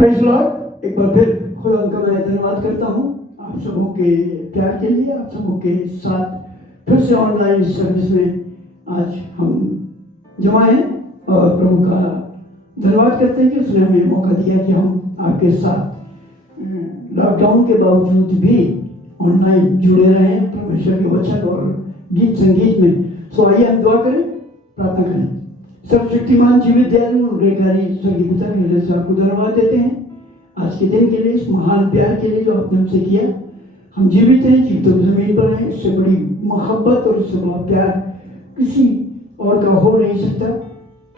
Praise Lord. एक बार फिर खुदा का मैं धन्यवाद करता हूँ आप सबों के प्यार के लिए, आप सबों के साथ फिर से ऑनलाइन सर्विस में आज हम जमा हैं और प्रभु का धन्यवाद करते हैं कि उसने हमें मौका दिया कि हम आपके साथ लॉकडाउन के बावजूद भी ऑनलाइन जुड़े रहें परमेश्वर के वचन और गीत संगीत में। सो आइए हम दुआ करें, प्रार्थना करें। सर्वशक्तिमान जीवित दयालु रेखारी स्वर्गीय पिता के हृदय से आपको धन्यवाद देते हैं आज के दिन के लिए, इस महान प्यार के लिए जो आपने हमसे किया। हम जीवित हैं, जीवित जमीन पर हैं। इससे बड़ी मोहब्बत और इससे बड़ा प्यार किसी और का हो नहीं सकता,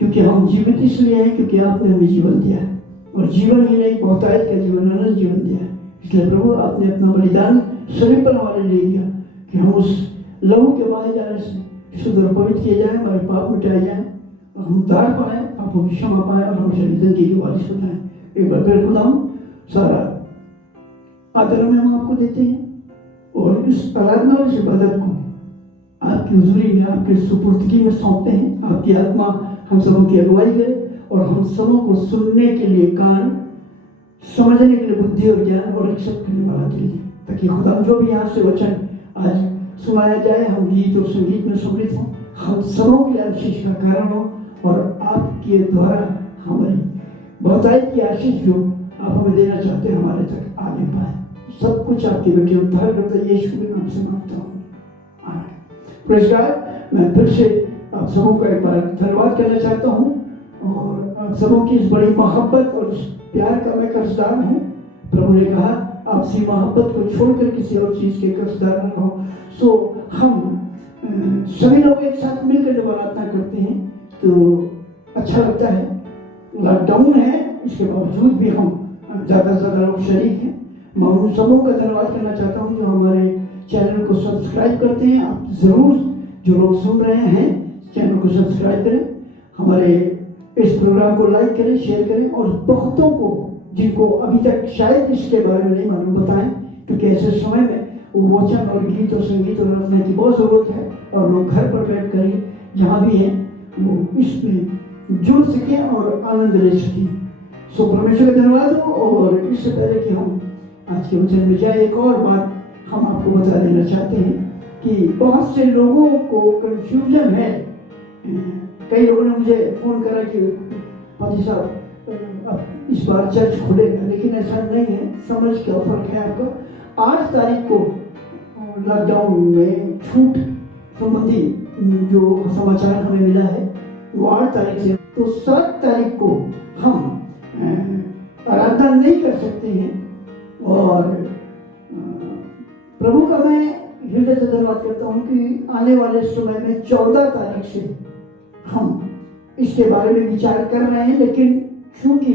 क्योंकि हम जीवित इसलिए हैं क्योंकि आपने हमें जीवन दिया है, और जीवन ही नहीं बहुतायत का जीवन, अनंत जीवन दिया है। इसलिए प्रभु आपने अपना बलिदान शरीर पर हमारे लिए दिया कि हम उस लहू के बहाए जाने से शुद्ध और पवित्र किए जाएं, हमारे पाप मिटाए जाएं और हम उद्धार पाएं, पापों की क्षमा पाएं और हमेशा जिंदगी की वारिस हो जाएं। एक बार फिर खुदा हम सारा आदर में हम आपको देते हैं और इस आराधना और इस इबादत को आपकी हुजूरी में, आपके सुपुर्दगी में सौंपते हैं। आपकी आत्मा हम सबों की अगुवाई करे और हम सबों को सुनने के लिए कान, समझने के लिए बुद्धि और ज्ञान और एक्सेप्ट करने वाला दिल दे, ताकि खुदा जो भी यहाँ से वचन आज सुनाया जाए हम गीत और संगीत में सम्मिलित हों, हम सबों के लिए आशीष का कारण हो और आपके द्वारा हमारी बहुतायत की आशीष जो आप हमें देना चाहते हैं हमारे तक आने पाए। सब कुछ आपके बेटे उद्धार करता यीशु के नाम से मांगता हूँ, आमीन। Praise God. मैं फिर से आप सबों का एक बार धन्यवाद करना चाहता हूँ और आप सबों की इस बड़ी मोहब्बत और इस प्यार का मैं कर्जदार हूँ। प्रभु ने कहा आपसी मोहब्बत को छोड़कर किसी और चीज़ के कर्जदार न रहो। सो हम सभी लोग एक साथ मिलकर जब आराधना करते हैं तो अच्छा लगता है। लॉकडाउन है, इसके बावजूद भी हम ज़्यादा से ज़्यादा लोग शरीक हैं। मैं उन सबों का धन्यवाद करना चाहता हूँ जो हमारे चैनल को सब्सक्राइब करते हैं। आप ज़रूर जो लोग सुन रहे हैं चैनल को सब्सक्राइब करें, हमारे इस प्रोग्राम को लाइक करें, शेयर करें और बहुतों को जिनको अभी तक शायद इसके बारे में नहीं मालूम बताएं, क्योंकि ऐसे समय में वो वचन और गीत और संगीत और रचना की बहुत ज़रूरत है और लोग घर पर बैठ कर जहाँ भी हैं वो इसमें जुड़ सकें और आनंद ले सकें। सो परमेश्वर का धन्यवाद हो। और इससे पहले कि हम आज के वचन में जाए, एक और बात हम आपको बता देना चाहते हैं कि बहुत से लोगों को कंफ्यूजन है। कई लोगों ने मुझे फ़ोन करा कि पाजी साहब अब इस बार चर्च खुलेगा, लेकिन ऐसा नहीं है। समझ क्या फ़र्क है आपका। 8 तारीख को लॉकडाउन में छूट संबंधी जो समाचार हमें मिला है वो 8 तारीख से, तो 7 तारीख को हम आराधना नहीं कर सकते हैं। और प्रभु का मैं हृदय से धन्यवाद करता हूँ कि आने वाले समय में 14 तारीख से हम इसके बारे में विचार कर रहे हैं, लेकिन क्योंकि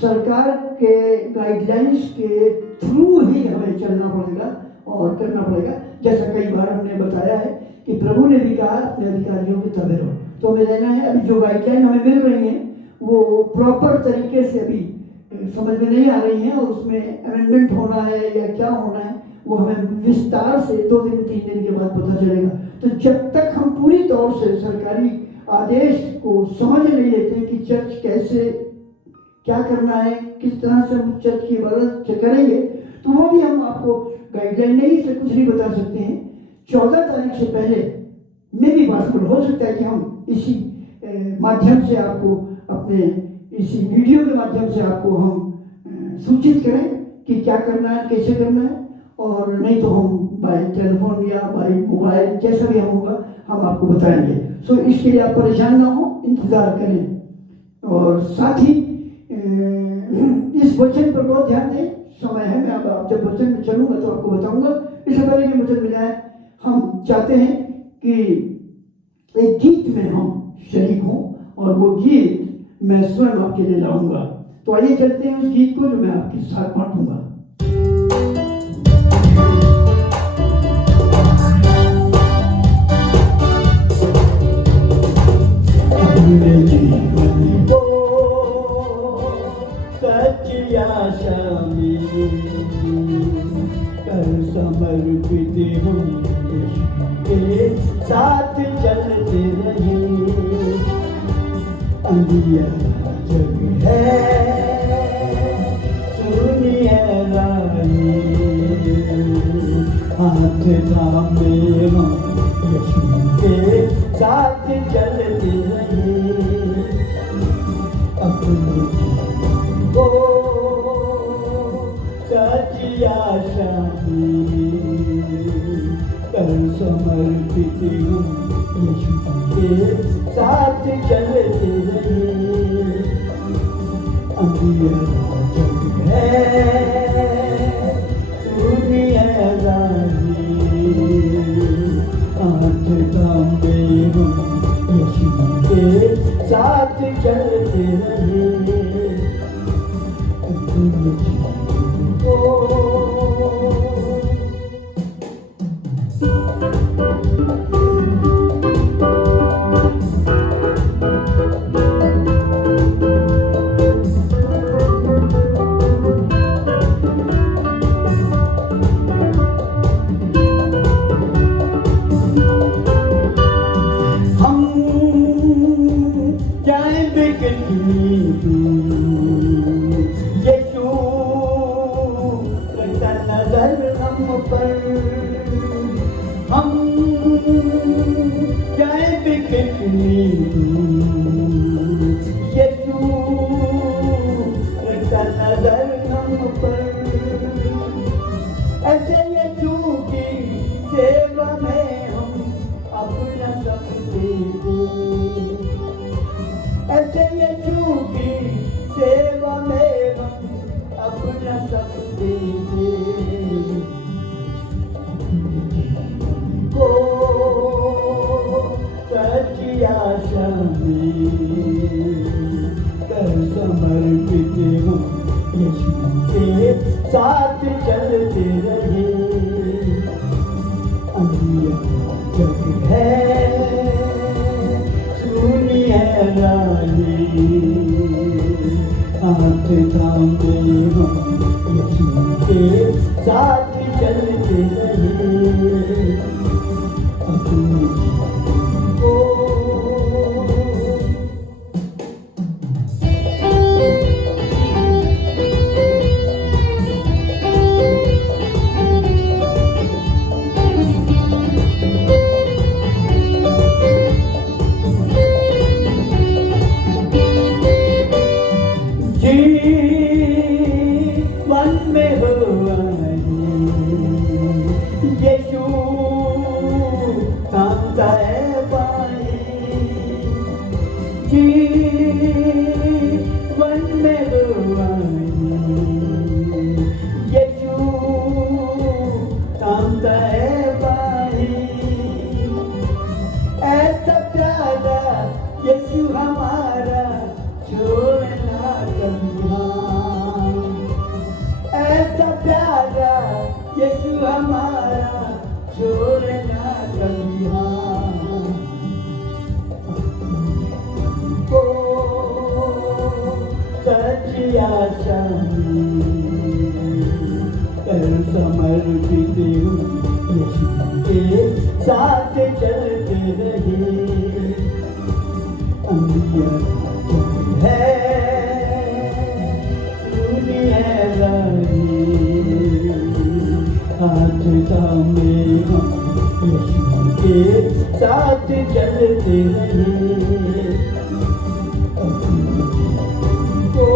सरकार के गाइडलाइंस के थ्रू ही हमें चलना पड़ेगा और करना पड़ेगा। जैसा कई बार हमने बताया है कि प्रभु ने भी कहा अपने अधिकारियों के तबे रहो, तो हमें रहना है। अभी जो गाइडलाइन हमें मिल रही हैं वो प्रॉपर तरीके से अभी समझ में नहीं आ रही हैं और उसमें अमेंडमेंट होना है या क्या होना है वो हमें विस्तार से 2 दिन 3 दिन के बाद पता चलेगा। तो जब तक हम पूरी तौर से सरकारी आदेश को समझ नहीं लेते हैं कि चर्च कैसे क्या करना है, किस तरह से हम चर्च की इबादत करेंगे, तो वो भी हम आपको गाइडलाइन नहीं से कुछ नहीं बता सकते हैं। 14 तारीख से पहले में भी पॉसिबल हो सकता है कि हम इसी माध्यम से आपको अपने इसी वीडियो के माध्यम से आपको हम सूचित करें कि क्या करना है, कैसे करना है, और नहीं तो हम बाय टेलीफोन या बाय मोबाइल जैसा भी हम होगा हम आपको बताएंगे। सो इसके लिए आप परेशान ना हो, इंतज़ार करें और साथ ही इस वचन पर बहुत ध्यान दें। समय है, मैं अब जब वचन में चलूँगा तो आपको बताऊँगा। इससे पहले कि वचन में जाए, हम चाहते हैं कि एक गीत में हम शरीक हों और वो गीत मैं स्वयं आपके लिए लाऊंगा। तो आइए चलते हैं उस गीत को जो मैं आपके साथ बांटूंगा। अपने जीवन को सच्ची आशा में कर समर्पित हम के साथ चलते रहे। अंधिया जग है हाथ थामे हम यीशु के साथ चलते रहे अपने जीवन को सच्ची आशा में कर समर्पित हम यीशु के साथ चलते रहे अंधियारा जग है दुनिया राही हाथ थामे हम यीशु के साथ चलते रहे अपने जीवन को समर्पित हम यीशु के साथ चलते रहे अंधियारा जग है सुनिए राही हाथ थामे हम यीशु के साथ चलते रहे अपने जीवन को जीवन में हो यीशु थामता है बाई जीवन में हो यीशु थामता है बाई ऐसा प्यारा यीशु हमारा छोड़ना कभी ऐसा प्यारा यीशु हमारा छोड़ना कभी को सच्ची आशा कर समर्पित हूँ यीशु के साथ चलते रहे अंधियारा जग है दुनिया राही हाथ थामे हम यीशु के साथ चलते रहे अपने जीवन को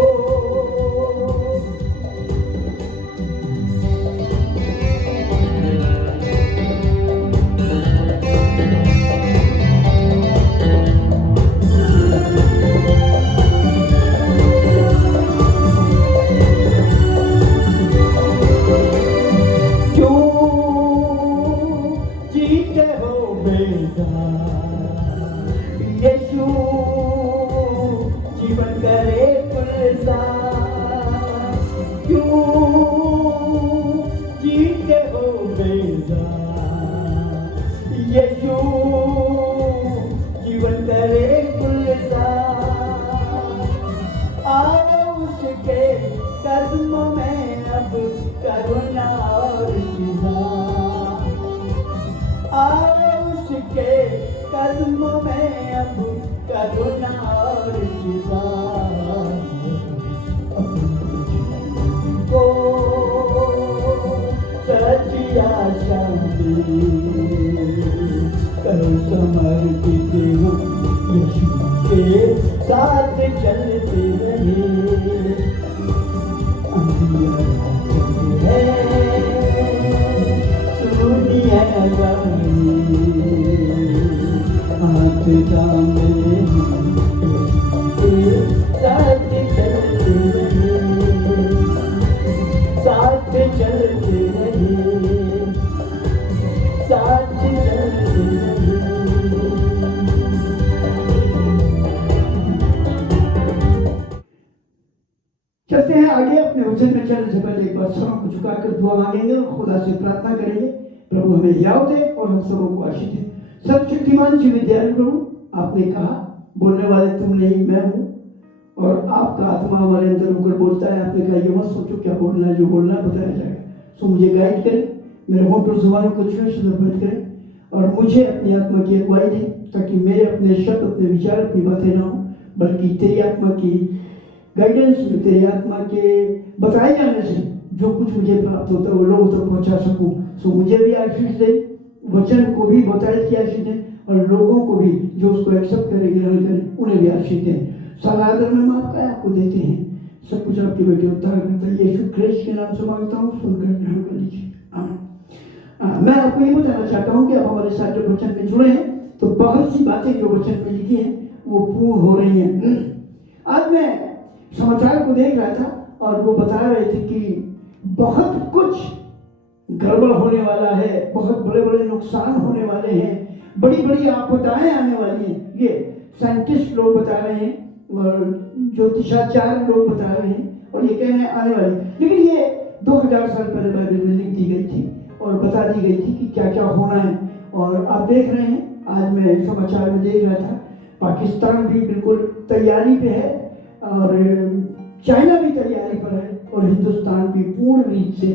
यीशु जीवन करे प्रसाद क्यों जीते हो बेजा यीशु जीवन करे प्रसाद आओ उसके कदमों में अब करुणा और आओ उसके कदमों में अब करुणा और को सच्ची आशा में करो समर्पित हम यीशु के साथ चलते रहे। अंधियारा है दुनिया वाली, हाथ थामे यीशु के साथ चलते रहे, साथ चलते रहे, साथ चलते रहे। चलते हैं आगे। अपने वचन में चलने से पहले एक बार सरों को झुकाकर दुआ मांगेंगे और खुदा से प्रार्थना करेंगे प्रभु हमें याद दे और हम सबों को आशीष दे। सर्वशक्तिमान जीवित दयालु प्रभु, आपने कहा बोलने वाले तुम नहीं मैं हूँ और आपका आत्मा हमारे अंदर होकर बोलता है। आपने कहा ये मत सोचो क्या बोलना है, जो बोलना बताया जाएगा। सो मुझे गाइड करें, मेरे होंठ और जुबान को छुए सुदर्भित करें और मुझे अपनी आत्मा की अगुवाई दें, ताकि मेरे अपने शब्द, अपने विचार, अपनी बातें ना हो, बल्कि तेरी आत्मा की गाइडेंस में, तेरी आत्मा के बताए जाने से जो कुछ मुझे प्राप्त होता है वो लोगों तक पहुंचा सकूं। सो मुझे भी आशीष दे, वचन को भी बताए की आशीष दें और लोगों को भी जो उसको एक्सेप्ट करें, ग्रहण करें, उन्हें भी आशीष दें। सारा आदर में माफ का आपको देते हैं। सब कुछ आपके बेटे उद्धार करता है यीशु ख्रिस्त के नाम से मांगता हूँ, सुनकर ग्रहण कर लीजिए। आमीन। मैं आपको ये बताना चाहता हूँ कि आप हमारे साथ जो वचन में जुड़े हैं तो बहुत सी बातें जो वचन में लिखी हैं वो पूर्ण हो रही हैं। आज मैं समाचार को देख रहा था और वो बता रहे थे कि बहुत कुछ गड़बड़ होने वाला है, बहुत बड़े बड़े नुकसान होने वाले हैं, बड़ी बड़ी आपदाएं आने वाली हैं। ये साइंटिस्ट लोग बता रहे हैं और ज्योतिषाचार्य लोग बता रहे हैं और ये कह रहे हैं आने वाली। लेकिन ये 2000 साल पहले बाइबल में लिख दी गई थी और बता दी गई थी कि क्या क्या होना है। और आप देख रहे हैं, आज मैं समाचार में देख रहा था, पाकिस्तान भी बिल्कुल तैयारी पे है और चाइना भी तैयारी पर है और हिंदुस्तान भी पूर्ण रूप से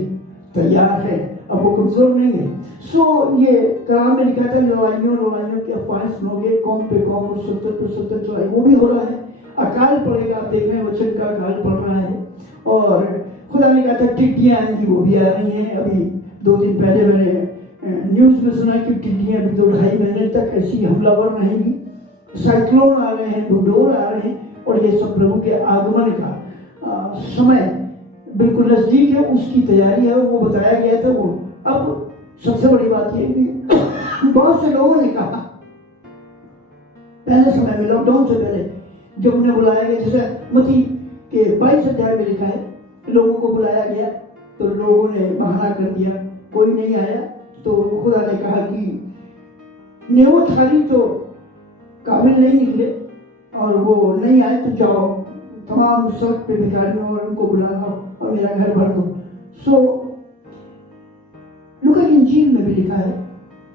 तैयार है, अब वो कमजोर नहीं है। सो ये कलाम में लिखा था लड़ाइयों के अफवाहें सुनोगे, कौम पे कौम और सत्तर पे सत्तर चढ़ाई, वो भी हो रहा है। अकाल पड़ेगा, आप देख रहे हैं वचन का अकाल पड़ रहा है। और खुदा ने कहा था टिड्डियां आएंगी, वो भी आ रही हैं। अभी 2 दिन पहले मैंने न्यूज़ में सुना कि टिड्डियां भी 2-2.5 महीने तक ऐसी हमलावर रहेंगी। साइक्लोन आ रहे हैं, भूडोर आ रहे हैं और ये सब प्रभु के आगमन का समय बिल्कुल नजदीक है, उसकी तैयारी है। वो बताया गया था। वो अब सबसे बड़ी बात यह कि बहुत से लोगों ने कहा पहले समय में, लॉकडाउन से पहले जब उन्हें बुलाया गया, जैसे मत्ती के 22 अध्याय में लिखा है, लोगों को बुलाया गया तो लोगों ने बहाना कर दिया, कोई नहीं आया। तो खुदा ने कहा कि नेवोथाली तो काबिल नहीं निकले और वो नहीं आए तो जाओ तमाम सड़क पे भिखारियों और उनको बुलाओ और मेरा घर भर दो। सो लूका की इंजील में भी लिखा है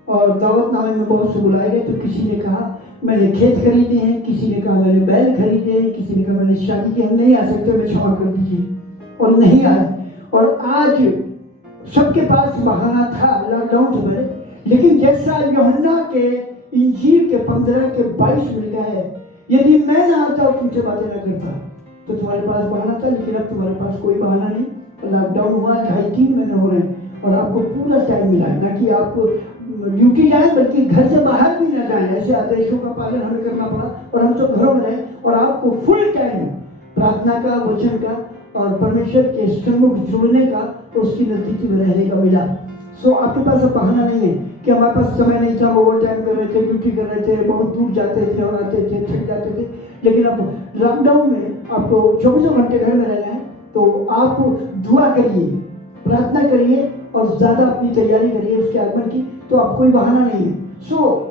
और दावतनामे में बहुत से बुलाए गए। तो किसी ने कहा मैंने खेत खरीदे हैं, किसी ने कहा मैंने बैल खरीदे हैं, किसी ने कहा मैंने शादी की, हम नहीं आ सकते, मैं क्षमा कर दीजिए, और नहीं आए। और आज सबके पास बहाना था लॉकडाउन से पहले, लेकिन जैसा यूहन्ना के इंजील के 15 के 22 में लिखा है, यदि मैं ना आता और तुमसे बातें ना करता तो तुम्हारे पास बहाना था, लेकिन अब तुम्हारे पास कोई बहाना नहीं। लॉकडाउन हुआ 2.5-3 महीने हो रहे हैं और आपको पूरा टाइम मिला है, ना कि आप ड्यूटी जाए बल्कि घर से बाहर भी ना जाए। ऐसे आदेशों का पालन हमें करना पड़ा और हम सब घरों में रहे और आपको फुल टाइम प्रार्थना का, वचन का और परमेश्वर के सम्मुख जुड़ने का, उसकी नजदीकी में रहने का मिला। सो आपके पास अब बहाना नहीं है कि हमारे पास समय नहीं था, ओवर टाइम कर रहे थे, ड्यूटी कर रहे थे, बहुत दूर जाते थे और आते थे, थक जाते थे। लेकिन अब लॉकडाउन में आपको 24 घंटे घर में रहना है, तो आप दुआ करिए, प्रार्थना करिए और ज्यादा अपनी तैयारी करिए उसके आगमन की, तो आपको कोई बहाना नहीं है। सो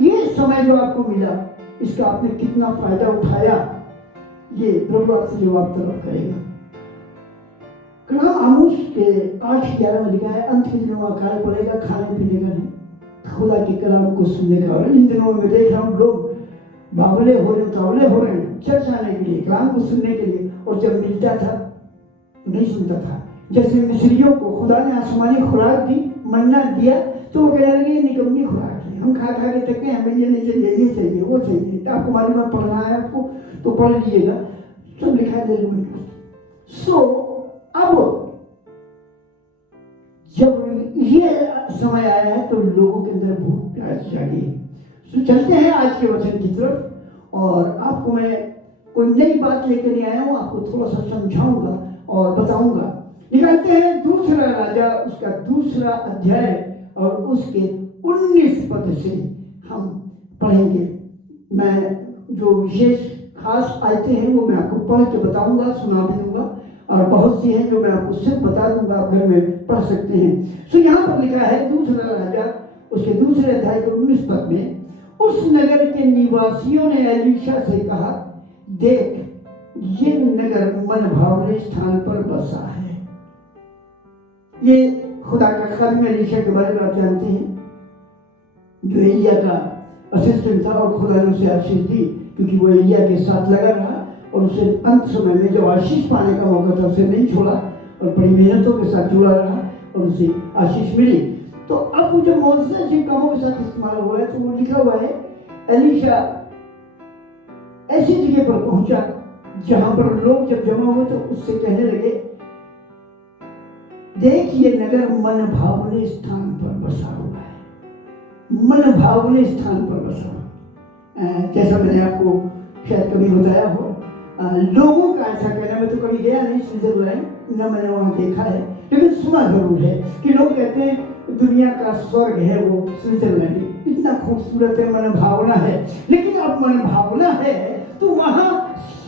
ये समय जो आपको मिला, इसका आपने कितना फायदा उठाया, ये प्रभु आपसे जवाब तलब करेगा। कलाम आमोस के 8:11 में लिखा है, अंत के दिनों में अकाल पड़ेगा, खाने पीने का नहीं, खुदा के कलाम को सुनने का। और इन दिनों में देख रहा हूँ लोग बावले हो रहे, उतावले हो रहे हैं चर्च आने के लिए, कलाम को सुनने के लिए, और जब मिलता था तो नहीं सुनता था। जैसे मिस्रियों को खुदा ने आसमानी खुराक दी, मन्ना दिया, तो वो कहने लगे ये निकम्मी खुराक है, हम खा खा के थके, हमें ये नहीं चाहिए, ये चाहिए, वो चाहिए। तो आपको मालूम है, पढ़ना है आपको तो पढ़ लीजिएगा, सब लिखा है। सो अब जब ये समय आया है तो लोगों के अंदर भूख प्यास जागी। तो चलते हैं आज के वचन की तरफ, और आपको मैं कोई नई बात लेकर नहीं आया हूँ, आपको थोड़ा सा समझाऊंगा और बताऊंगा। निकालते हैं दूसरा राजा उसका दूसरा अध्याय और उसके 19 पद से हम पढ़ेंगे। मैं जो विशेष खास आयतें हैं वो मैं आपको पढ़ के बताऊंगा, सुना भी दूंगा, और बहुत सी हैं जो मैं आपको सिर्फ बता दूंगा, आप घर में पढ़ सकते हैं। सो यहाँ पर लिखा है दूसरा राजा उसके दूसरे अध्याय के 19 पद में, उस नगर के निवासियों ने एलीशा से कहा, देख ये नगर मन भावने स्थान पर बसा है। ये खुदा का खादिम एलीशा के बारे में आप जानते हैं, जो एलिया का असिस्टेंट था, और खुदा ने उसे आशीष दी क्योंकि वो एलिया के साथ लगा रहा, और उसे अंत समय में जब आशीष पाने का मौका था उसे नहीं छोड़ा और बड़ी मेहनतों के साथ जुड़ा रहा और उसे आशीष मिली। तो अब वो जो मौजूदा जिन कामों के साथ इस्तेमाल हुआ है, तो वो लिखा हुआ है एलीशा ऐसी जगह पर पहुंचा जहां पर लोग जब जमा हुए तो उससे कहने लगे, देख ये नगर मन भावने स्थान पर बसा हुआ है। मन भावने स्थान पर बसा हुआ, जैसा मैंने आपको शायद कभी बताया हो, लोगों का ऐसा कहना, मैं तो कभी गया नहीं स्विट्जरलैंड, न मैंने वहां देखा है, लेकिन सुना जरूर है कि लोग कहते हैं दुनिया का स्वर्ग है वो स्विट्जरलैंड, इतना खूबसूरत है, मन भावना है। लेकिन अब मन भावना है तो वहां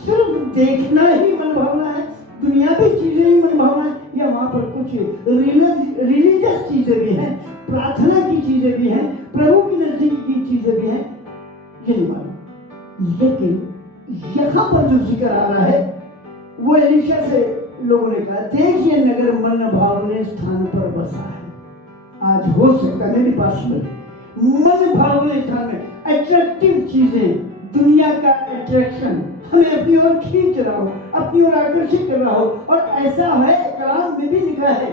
सिर्फ देखना ही मन भावना है, दुनियावी चीजें ही मन भावना है, या वहां पर कुछ रिलीजियस चीजें भी हैं, प्रार्थना की चीजें भी हैं, प्रभु की नजदीकी की चीजें भी हैं, ये नहीं मालूम। लेकिन यहाँ पर जो जिक्र आ रहा है वो एलीशा से लोगों ने कहा, देख ये नगर मन भावने स्थान पर बसा है। आज हो सकता है मेरे पास में मन भावने स्थान में अट्रैक्टिव चीजें, दुनिया का अट्रैक्शन हमें अपनी ओर खींच रहा हो, अपनी ओर आकर्षित कर रहा हो, और ऐसा है कलाम में भी लिखा है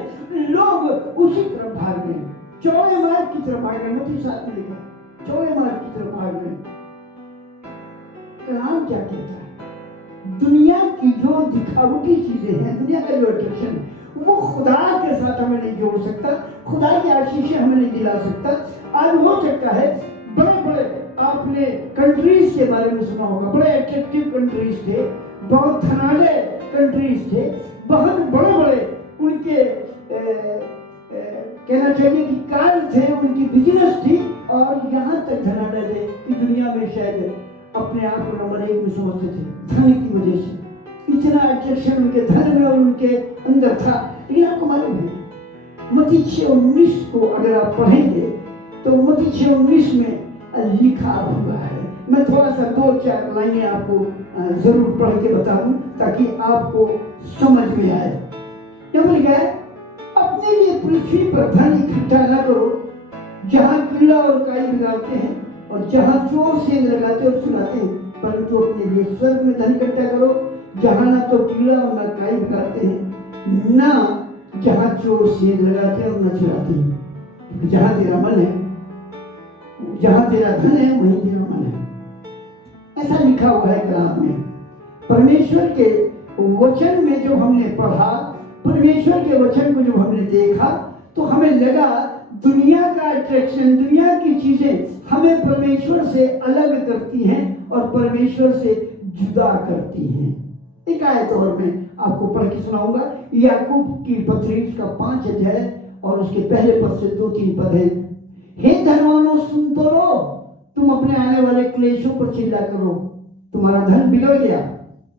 लोग उसी तरफ भाग गए, चौड़े मार्ग की तरफ भाग गए। मोती साथ में लिखा है चौड़े मार्ग की तरफ भाग गए। कलाम क्या कहता है, दुनिया की जो दिखावटी चीजें हैं, दुनिया का जो अट्रैक्शन है, वो खुदा के साथ हमें नहीं जोड़ सकता, खुदा की आशीषें हमें नहीं दिला सकता। आज हो सकता है बड़े बड़े, आपने कंट्रीज के बारे में सुना होगा, बड़े अट्रैक्टिव कंट्रीज थे, बहुत धनाढ्य कंट्रीज थे, बहुत बड़े बड़े उनके कहना चाहिए कि कार्य थे, उनकी बिजनेस थी, और यहाँ तक धनाढ्य थे कि दुनिया में शायद अपने आप को नंबर 1 में समझते थे धन की वजह से। इतना अट्रैक्शन उनके धन में और उनके अंदर था। लेकिन आपको मालूम है मत्ती 6:19 को अगर आप पढ़ेंगे तो मत्ती 6:19 में लिखा हुआ है, मैं थोड़ा सा 2-4 लाइनें आपको जरूर पढ़ के बता दूं ताकि आपको समझ में आए। क्या लिखा है, अपने लिए पृथ्वी पर धन इकट्ठा न करो जहां कीड़ा और काई बिगाड़ते हैं और जहां चोर सेंध लगाते और चुराते हैं, परंतु अपने लिए स्वर्ग में धन इकट्ठा करो जहां ना तो कीड़ा और न काई बिगाड़ते हैं, ना जहां चोर सेंध लगाते हैं और न चुराते हैं। क्योंकि जहां तेरा मन है, जहां तेरा धन है, वहीं तेरा मन है। ऐसा लिखा हुआ है कलाम में। परमेश्वर के वचन में जो हमने पढ़ा, परमेश्वर के वचन को जब हमने देखा तो हमें लगा दुनिया का अट्रैक्शन, दुनिया की चीजें हमें परमेश्वर से अलग करती हैं और परमेश्वर से जुदा करती हैं। एक आयत और मैं आपको पढ़ के सुनाऊंगा, याकूब की पत्री उसका 5 अध्याय और उसके पहले पद से 2-3 पद है। हे धनवानों सुन तो लो, तुम अपने आने वाले क्लेशों पर चिल्ला करो, तुम्हारा धन बिगड़ गया,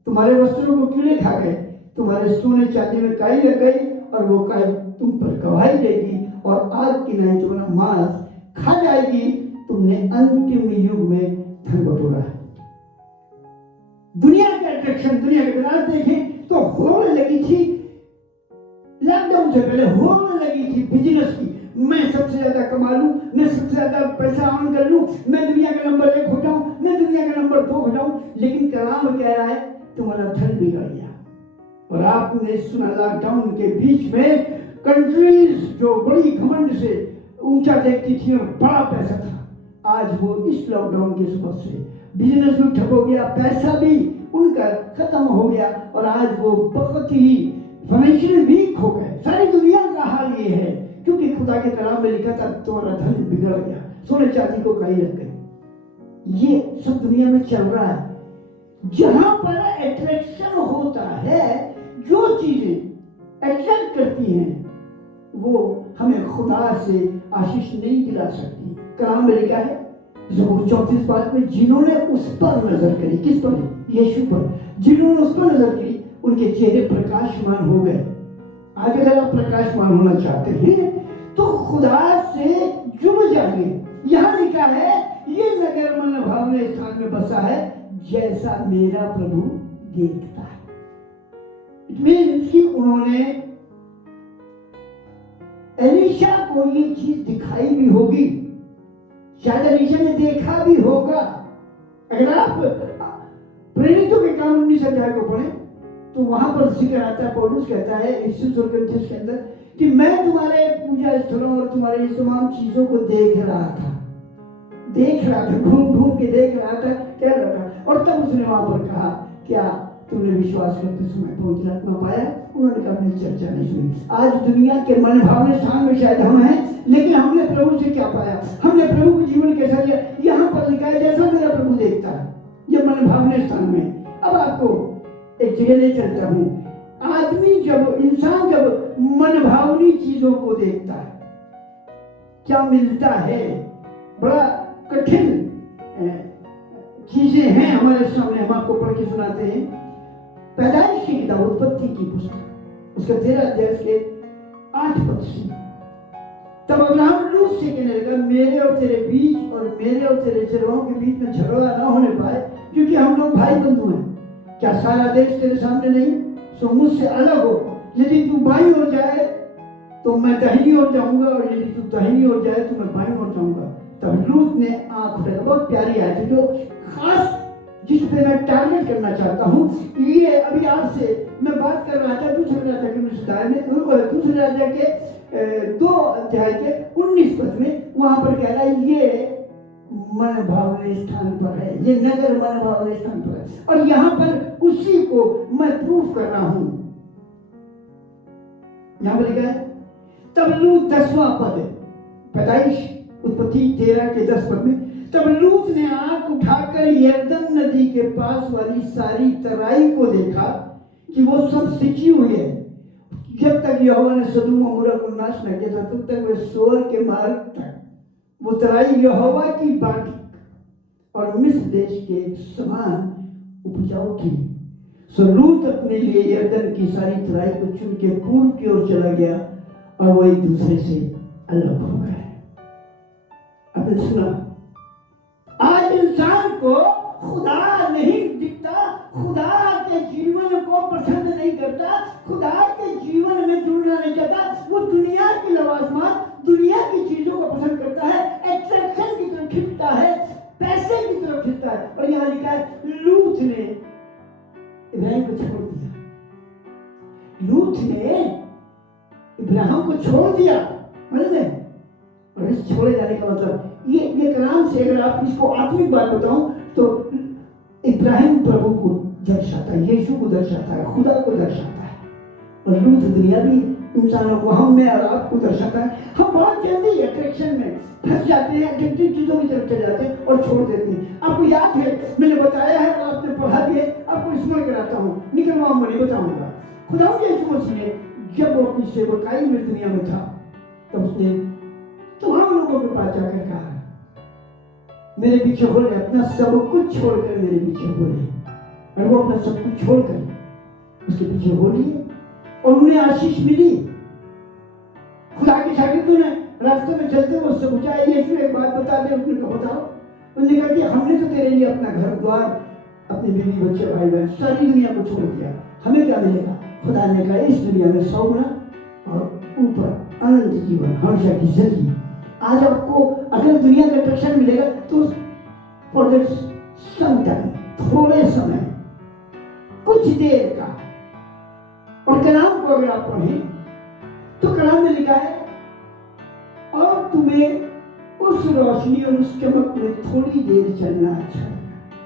तुम्हारे वस्त्रों को कीड़े खा गए, तुम्हारे सोने चांदी में काई लग गई और वो काई तुम पर गवाही देगी और आग की नहीं तुम्हारा मांस खा जाएगी, तुमने अंतिम युग में धन बटोरा है। दुनिया के अट्रैक्शन, दुनिया के बिना देखें तो होने लगी थी, लॉकडाउन से पहले होने लगी थी बिजनेस की, मैं सबसे ज्यादा कमा लूं, मैं सबसे ज्यादा पैसा अर्न कर लूं, मैं दुनिया का नंबर 1 हो जाऊं, मैं दुनिया का नंबर 2 हो जाऊं। लेकिन कलाम कह रहा है तुम्हारा धन बिगड़ गया। और आपने सुना लॉकडाउन के बीच में कंट्रीज जो बड़ी घमंड से ऊंचा देखती थी और बड़ा पैसा था, आज वो इस लॉकडाउन के सबब से बिजनेस भी ठप हो गया, पैसा भी उनका खत्म हो गया और आज वो बहुत ही फाइनेंशियल वीक हो गए। सारी दुनिया का हाल ये है क्योंकि खुदा के कलाम में लिखा था तुम्हारा धन बिगड़ गया, सोने चांदी को काई लग गई। ये सब दुनिया में चल रहा है। जहां पर अट्रैक्शन होता है, जो चीजें अट्रैक्ट करती हैं वो हमें खुदा से आशीष नहीं दिला सकती। कलाम में लिखा है ज़बूर 34 में, जिन्होंने उस पर नजर करी, किस पर? यीशु पर। जिन्होंने उस पर नजर करी उनके चेहरे प्रकाशमान हो गए। आज अगर आप प्रकाशमान होना चाहते हैं तो खुदा से जुड़ जाइए। यहाँ लिखा है ये नगर मन भावने स्थान में बसा है जैसा मेरा प्रभु देखता है। इट मीन्स कि उन्होंने एलीशा को ये चीज दिखाई भी होगी, शायद एलीशा ने देखा भी होगा। अगर आप प्रेरितों के काम 19 अध्याय को पढ़ें तो वहां पर जिक्र आता है, पौलुस कहता है इफिसियों और कुरिन्थियों के अंदर कि मैं तुम्हारे पूजा स्थलों और तुम्हारे इस तमाम चीजों को देख रहा था, घूम घूम के देख रहा था, कह रहा था। और तब उसने वहां पर कहा क्या तुमने विश्वास करते समय पवित्र आत्मा पाया? उन्होंने कहा अपनी चर्चा नहीं सुनी। आज दुनिया के मन भावने स्थान में शायद हम हैं, लेकिन हमने प्रभु से क्या पाया? हमने प्रभु को जीवन कैसा लिया? यहाँ पर लिखा है जैसा मेरा प्रभु देखता है, ये मन भावने स्थान में। अब आपको एक जगह ले चलता हूँ। आदमी जब, इंसान जब मन भावनी चीजों को देखता है, क्या मिलता है? बड़ा कठिन चीजें हैं हमारे सामने, हम आपको पढ़ के सुनाते हैं। पैदाइश की किताब, उत्पत्ति की पुस्तक, उसका 13 अध्याय के 8 पद से, तब अब्राहम लूत से कहने लगा मेरे और तेरे बीच और मेरे और तेरे चरवाहों के बीच में झगड़ा ना होने पाए, क्योंकि हम लोग भाई बंधु हैं। क्या सारा देश तेरे सामने नहीं? सो मुझसे अलग हो। यदि तू बाईं ओर जाए तो मैं दाहिनी ओर जाऊंगा, और यदि तू दाहिनी ओर जाए तो मैं बाईं ओर जाऊंगा। तब लूत ने आंख उठाई। बहुत प्यारी आयत है जो खास जिस पे मैं टारगेट करना चाहता हूँ। ये अभी आपसे मैं बात कर रहा था दूसरे राजा के दूसरे राजा के 2 अध्याय के 19 पद में। वहां पर कह रहा है ये मन भावने स्थान पर है, ये नगर मन भावने स्थान पर है, और यहाँ पर उसी को मैं प्रूफ कर रहा हूं। यहां पर लिखा है तब लूत 10वां पद, पैदाइश उत्पत्ति 13 के 10 पद में, तब लूत ने आंख उठाकर यरदन नदी के पास वाली सारी तराई को देखा कि वो सब सिंची हुई है। जब तक यहोवा ने सदोम और अमोरा को नाश न किया था तब तक वे सोर के मार्ग तक वो तराई यहोवा की बाटी और मिस्र देश के समान उपजाऊ थी। सो लूत अपने लिए यरदन की सारी तराई को चुन के पूर्व की ओर चला गया और वो एक दूसरे से अलग हो गए। आपने सुना, आज इंसान को खुदा नहीं दिखता, खुदा के जीवन को पसंद नहीं करता, खुदा के जीवन में जुड़ना नहीं चाहता। वो दुनिया की लवाजमात, दुनिया की चीजों को पसंद करता है, एट्रैक्शन की तरफ खिंचता है, पैसे की तरफ खिंचता है। और यहाँ लिखा है लूत ने इब्राहिम को छोड़ दिया। लूत ने इब्राहिम को छोड़ दिया, मतलब और इस छोड़े जाने का मतलब ये कलाम से अगर आप इसको आत्मिक बात बताऊं तो इब्राहिम प्रभु को दर्शाता है, यीशु को दर्शाता है, खुदा को दर्शाता है। और लूत दुनियावी इंसानों को, हम में और आपको दर्शाता है। हम बहुत जल्दी अट्रैक्शन में फंस जाते हैं, एडिक्टिव चीजों की तरफ चले जाते हैं और छोड़ देते हैं। आपको याद है, मैंने बताया है और आपने पढ़ा भी है, आपको स्मरण कराता हूँ, निकलवाऊंगा नहीं, बताऊंगा। खुदा यीशु मसीह ने जब वो अपनी सेवकाई में दुनिया में था तब उसने तमाम लोगों के पास जाकर कहा मेरे पीछे हो रहे, अपना सब कुछ छोड़कर मेरे पीछे हो रहे। और वो अपना सब कुछ छोड़कर उसके पीछे हो रही है और उन्हें आशीष मिली। खुदा के शागिर्दों ने रास्ते में चलते हुए उससे पूछा यीशु एक बात बता दे। उसने कहा बताओ। उन्होंने कहा कि हमने तो तेरे लिए अपना घर द्वार, अपने बीवी बच्चे भाई बहन सारी दुनिया को छोड़ दिया, हमें क्या मिलेगा? खुदा ने कहा इस दुनिया में 100 गुना और ऊपर अनंत जीवन, हमेशा की जिंदगी। आज आपको अगर दुनिया का अट्रैक्शन मिलेगा तो फॉर दैट सम टाइम, थोड़े समय, कुछ देर का। और कलाम को अगर आप पढ़ें तो कलाम में लिखा है और तुम्हें उस रोशनी और उस चमक में थोड़ी देर चलना अच्छा है।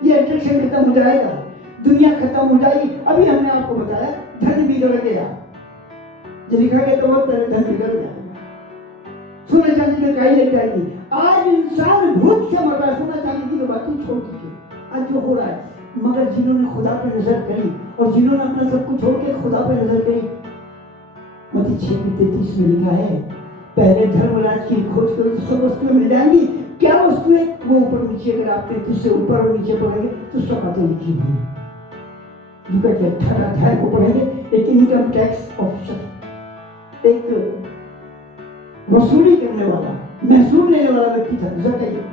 ये अट्रैक्शन खत्म हो जाएगा, दुनिया खत्म हो जाएगी। अभी हमने आपको बताया धन बिगड़ गया, जो लिखा गया तो बहुत पहले धन बिगड़ गया। सोना चांदी में काई लेके आएगी। आज इंसान भूख से मर रहा है, सोना चांदी की तो बात ही छोड़ दीजिए, आज जो हो रहा है। मगर जिन्होंने खुदा पे नजर करी और जिन्होंने अपना सब कुछ छोड़ के खुदा पे नजर करी, मत्ती 6:33 में लिखा है, पहले धर्मराज की खोज करो तो सब वस्तुएं मिल जाएंगी। क्या वस्तुएं? वो ऊपर नीचे, अगर आपने तुझसे ऊपर और नीचे पढ़ेंगे तो सब बातें लिखी हुई है। लूका के 18 अध्याय को पढ़ेंगे, एक इनकम टैक्स ऑफिसर, एक वसूली करने वाला, महसूल लेने वाला व्यक्ति था ज़कैया,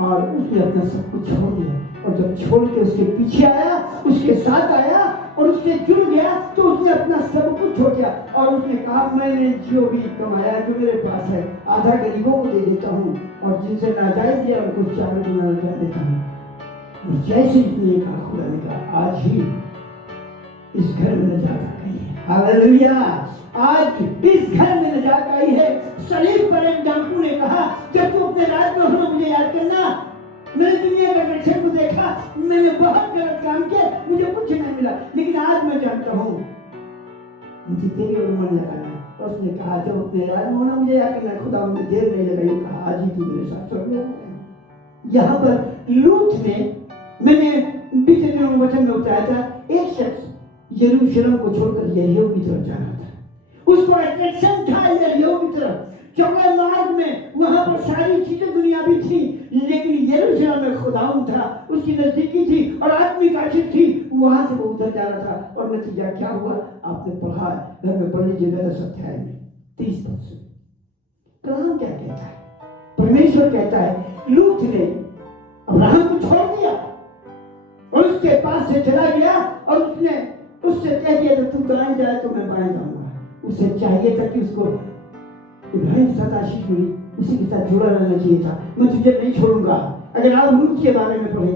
और उसने अपना सब कुछ छोड़ दिया। और जब छोड़ के उसके पीछे आया, उसके साथ आया और उससे जुड़ गया, तो उसने अपना सब कुछ छोड़ दिया और उसने कहा, मैंने जो भी कमाया, जो मेरे पास है, आधा गरीबों को दे देता हूँ और जिनसे नाजायज दिया उनको 4 गुना लगा देता हूँ। और जैसे इसने कहा, खुदा ने कहा, आज ही इस घर में नजात आई है। हालेलुया! आज इस घर में नजात आई है। सलीब पर एक डाकू ने कहा, जब तू अपने राज में होना मुझे याद करना। मैंने दुनिया के रक्षक को देखा, मैंने बहुत गलत काम किया, मुझे कुछ नहीं मिला, लेकिन आज मैं जानता हूँ मुझे तेरी ओर मन लगाना है। और उसने कहा, जब अपने राज में होना मुझे याद करना। खुदा ने देर नहीं लगाई, कहा, आज ही तू मेरे साथ सब लोग। यहाँ पर लूत ने, मैंने बीते दिनों में वचन में बताया था, एक शख्स यरूशलेम को छोड़कर यरीहो की तरफ जा रहा था। उसको अट्रैक्शन था यरीहो की तरफ। चौके मार्ग में वहां पर सारी चीजें दुनिया भी थी, लेकिन यरूशलेम में खुदावन था, उसकी नजदीकी थी और आत्मिक आशीष थी। वहां से वो उधर जा रहा था और नतीजा क्या हुआ आपने पढ़ा, घर में पढ़ लीजिएगा 10 अध्याय में 30 पद से। कलाम क्या कहता है? परमेश्वर कहता है, लूत ने अब्राहम को छोड़ दिया और उसके पास से चला गया और उसने उससे कह दिया, तो तू दाएं जाए तो मैं बाएं जाऊंगा। उसे चाहिए था कि उसको इब्राहिम के साथ आशीष मिली, उसी के साथ जुड़ा रहना चाहिए था। मैं तुझे नहीं छोड़ूंगा। अगर आप लूत के बारे में पढ़ें,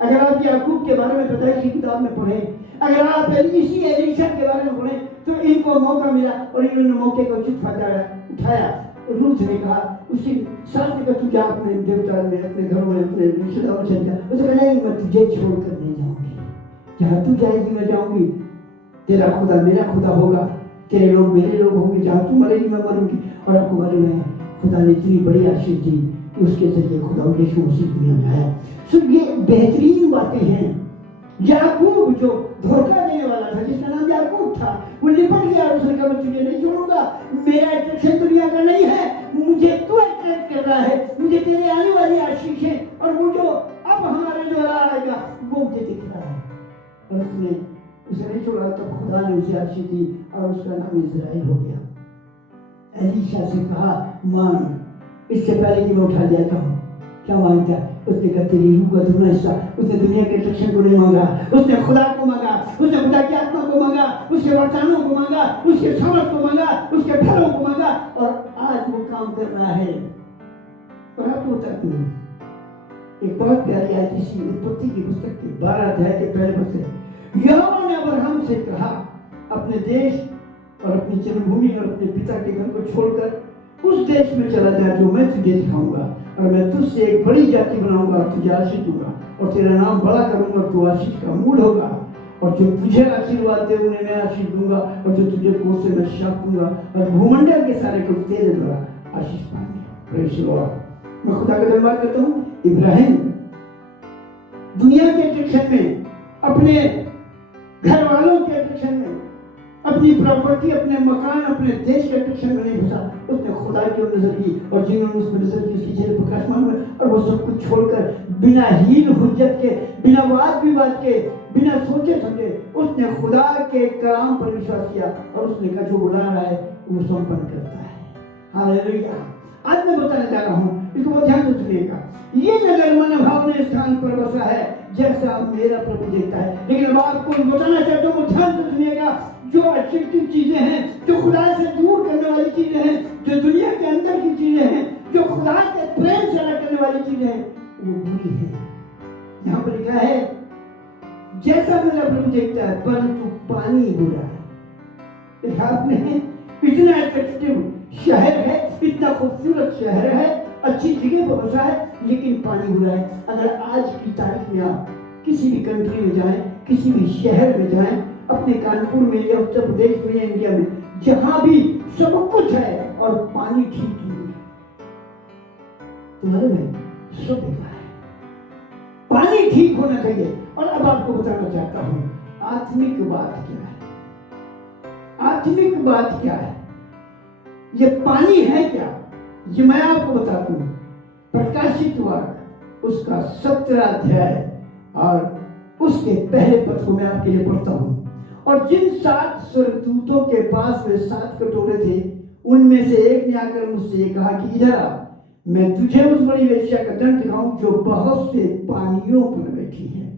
अगर आप याकूब के बारे में पैदाइश की किताब में पढ़ें, अगर आप इसी एलीशा के बारे में पढ़ें, तो इनको मौका मिला और इन्होंने मौके को उचित फायदा उठाया। रूथ ने कहा, उसकी साथ ने कहा, तू जा अपने देवता में, अपने घरों में, अपने रिश्तेदारों में चल जा। उसे कहा, नहीं, मैं तुझे छोड़कर नहीं जाऊंगी, जहाँ तू जाएगी मैं जाऊंगी। तेरा खुदा मेरा खुदा होगा, तेरे लोग मेरे लोग होंगे, जहाँ तू मरेगी मैं मरूंगी। और आपको मालूम है, खुदा ने इतनी बड़ी आशीष दी कि उसके जरिए खुदा यीशु मसीह दुनिया में आया। सिर्फ ये बेहतरीन बातें हैं। याकूब जो धोखा देने वाला था, जिसका नाम याकूब था, वो लिपट गया और उसने कहा, मैं तुझे नहीं छोड़ूंगा, मेरा अट्रैक्शन दुनिया का नहीं है, मुझे तू अट्रैक्ट कर रहा है, मुझे तेरे आने वाली आशीष है और वो जो अब हमारे द्वारा आएगा वो मुझे दिख रहा है। और उसने उसे नहीं छोड़ा, तब खुदा ने उसे आशीष दी और उसका नाम इस्राएल हो गया। एलीशा से कहा, मांग, इससे पहले कि मैं उठा लिया था। क्या मांगता? उसने कहा, तेरी रूह का दुगना हिस्सा। उसने दुनिया के रक्षण को नहीं मांगा, उसने खुदा को मांगा, उसने खुदा की आत्मा को मांगा, उसके वरदानों को मांगा, उसके सामर्थ को मांगा, उसके फलों को मांगा और आज वो काम कर रहा है। और आपको बताती हूँ एक बहुत प्यारी आयत इसी उत्पत्ति की पुस्तक के 12 अध्याय के पहले पद से। यहोवा ने अब्राहम से कहा, अपने देश और अपनी जन्मभूमि और अपने पिता के घर को छोड़कर उस देश में चला जा जो मैं तुझे दिखाऊंगा, और मैं तुझसे एक बड़ी जाति बनाऊंगा और तुझे आशीष दूंगा और तेरा नाम बड़ा करूंगा और तू आशीष का मूल होगा। और जो तुझे आशीर्वाद दे उन्हें मैं आशीष दूंगा और जो तुझे कोस से मैं शाप दूंगा और भूमंडल के सारे को तेरे द्वारा आशीष पाएंगे। Praise the Lord. मैं खुदा का धन्यवाद करता हूँ। इब्राहिम दुनिया के अट्रैक्शन में, अपने घर वालों के अट्रैक्शन में, अपनी प्रॉपर्टी, अपने मकान, अपने देश के अट्रैक्शन में नहीं घुसा। उसने खुदा की ओर नजर की और जिन्होंने उस पर नजर की उसकी चेहरे प्रकाशमान हुए और वो सब कुछ छोड़कर बिना हील हुज्जत के, बिना वाद विवाद के, बिना सोचे समझे उसने खुदा के कलाम पर विश्वास किया और उसने कहा, जो बुला रहा है वो संपन्न करता है। हालेलुया। आज मैं बताने जा रहा हूँ, इसको बहुत ध्यान से सुनिएगा। ये नगर मनभावने स्थान पर बसा है जैसा मेरा प्रभु देखता है। लेकिन अब आपको बताना चाहता हूँ, ध्यान से सुनिएगा, जो अट्रैक्टिव चीजें हैं, जो खुदा से दूर करने वाली चीजें हैं, जो दुनिया के अंदर की चीजें हैं, जो खुदा के प्रेम से अलग करने वाली चीजें हैं, वो बुरी है। यहाँ पर लिखा है, जैसा मेरा प्रभु देखता है, परंतु पानी बुरा है। देखा आपने, इतना अट्रैक्टिव शहर है, इतना खूबसूरत शहर है, अच्छी जगह पर बसा है, लेकिन पानी बुरा है। अगर आज की तारीख में आप किसी भी कंट्री में जाएं, किसी भी शहर में जाएं, अपने कानपुर में या उत्तर प्रदेश में या इंडिया में, जहां भी सब कुछ है और पानी ठीक नहीं है, तुम्हारे में सब बेकार है। पानी ठीक होना चाहिए। और अब आपको बताना चाहता हूं आत्मिक बात क्या है। आत्मिक बात क्या है, ये पानी है क्या, ये मैं आपको बता दूं। प्रकाशित वाक्य उसका 17 अध्याय और उसके पहले पद को मैं आपके लिए पढ़ता हूं। और जिन 7 स्वर्गदूतों के पास वे 7 कटोरे थे, उनमें से एक ने आकर मुझसे कहा कि इधर आ, मैं तुझे उस बड़ी वेश्या का दंड दिखाऊं जो बहुत से पानियों पर बैठी है।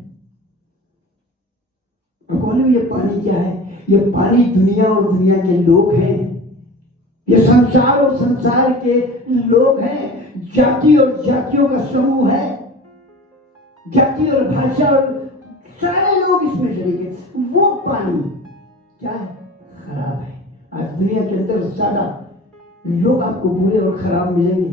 आपको मालूम ये पानी क्या है? ये पानी दुनिया और दुनिया के लोग हैं। ये संसार और संसार के लोग हैं। जाति और जातियों का समूह है। जाति और भाषा और सारे लोग इसमें शरीक हैं। वो पानी क्या है? खराब है। आज दुनिया के अंदर ज्यादा लोग आपको बुरे और खराब मिलेंगे,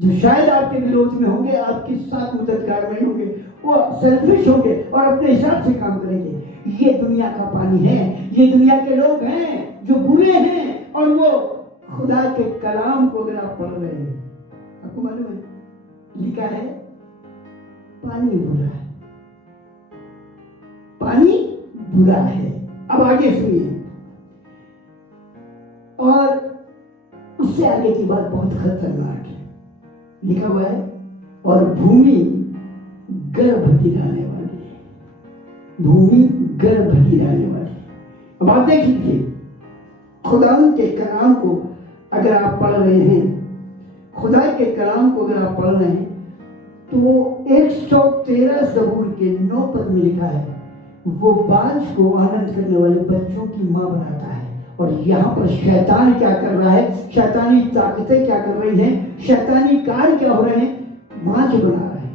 जो शायद आपके विरोध में होंगे, आपके साथ मददगार नहीं होंगे, वो सेल्फिश होंगे और अपने हिसाब से काम करेंगे। ये दुनिया का पानी है। ये दुनिया के लोग हैं जो बुरे हैं। और वो खुदा के कलाम को अगर आप पढ़ रहे हैं, आपको मालूम है लिखा है पानी बुरा है, पानी बुरा है। अब आगे सुनिए, और उससे आगे की बात बहुत खतरनाक है। लिखा हुआ है और भूमि गर्भ गिराने वाली है। भूमि गर्भ गिराने वाली है। अब आप देख लीजिए, खुदा के कलाम को अगर आप पढ़ रहे हैं, खुदा के कलाम को अगर आप पढ़ रहे हैं, तो 113 ज़बूर के 9 पद में लिखा है वो बांझ को आनंद करने वाले बच्चों की मां बनाता है। और यहाँ पर शैतान क्या कर रहा है? शैतानी ताकतें क्या कर रही हैं? शैतानी कार्य क्या हो रहे हैं? बांझ बना रहे हैं,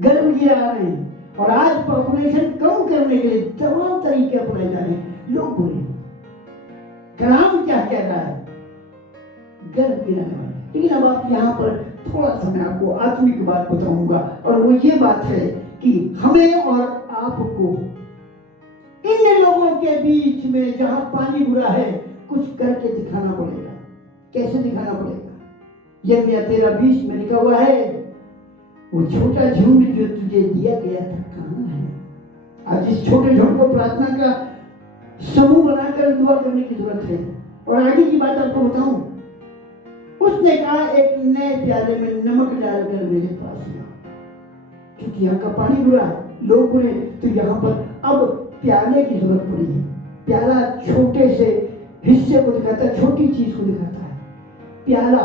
गर्भ गिरा रहे हैं। और आज पॉपुलेशन कम करने के लिए तमाम तरीके अपनाए जा रहे हैं। लोग बुरे हैं। कलाम क्या कह रहा है? गर्भ गिराने वाले। लेकिन अब आप यहाँ पर थोड़ा सा मैं आपको आत्मिक बात बताऊंगा, और वो ये बात है कि हमें और आपको इन लोगों के बीच में जहां पानी बुरा है, कुछ करके दिखाना पड़ेगा। कैसे दिखाना पड़ेगा? यिर्मयाह 13:20 में लिखा हुआ है वो छोटा झुंड जो तुझे दिया गया था कहां है? आज इस छोटे झुंड को प्रार्थना का समूह बनाकर दुआ करने की जरूरत है। और आगे की बात आपको बताऊं, उसने कहा एक नए प्याले में नमक डालकर मेरे पास ला, क्योंकि यहाँ का पानी बुरा है, लोग बुरे, तो यहाँ पर अब प्याले की जरूरत पड़ी है। प्याला छोटे से हिस्से को दिखाता है, छोटी चीज को दिखाता है। प्याला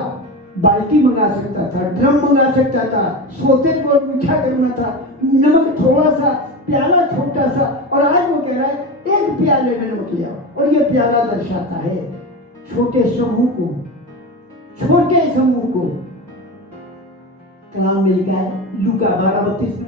बाल्टी मंगा सकता था, ड्रम मंगा सकता था, सोते को मीठा करना था, नमक थोड़ा सा, प्याला छोटा सा। और आज वो कह रहा है एक प्याले में नमक ले आओ। और ये प्याला दर्शाता है छोटे समूह को, छोटे समूह को। कलाम में लिखा है लूका 12:32 में,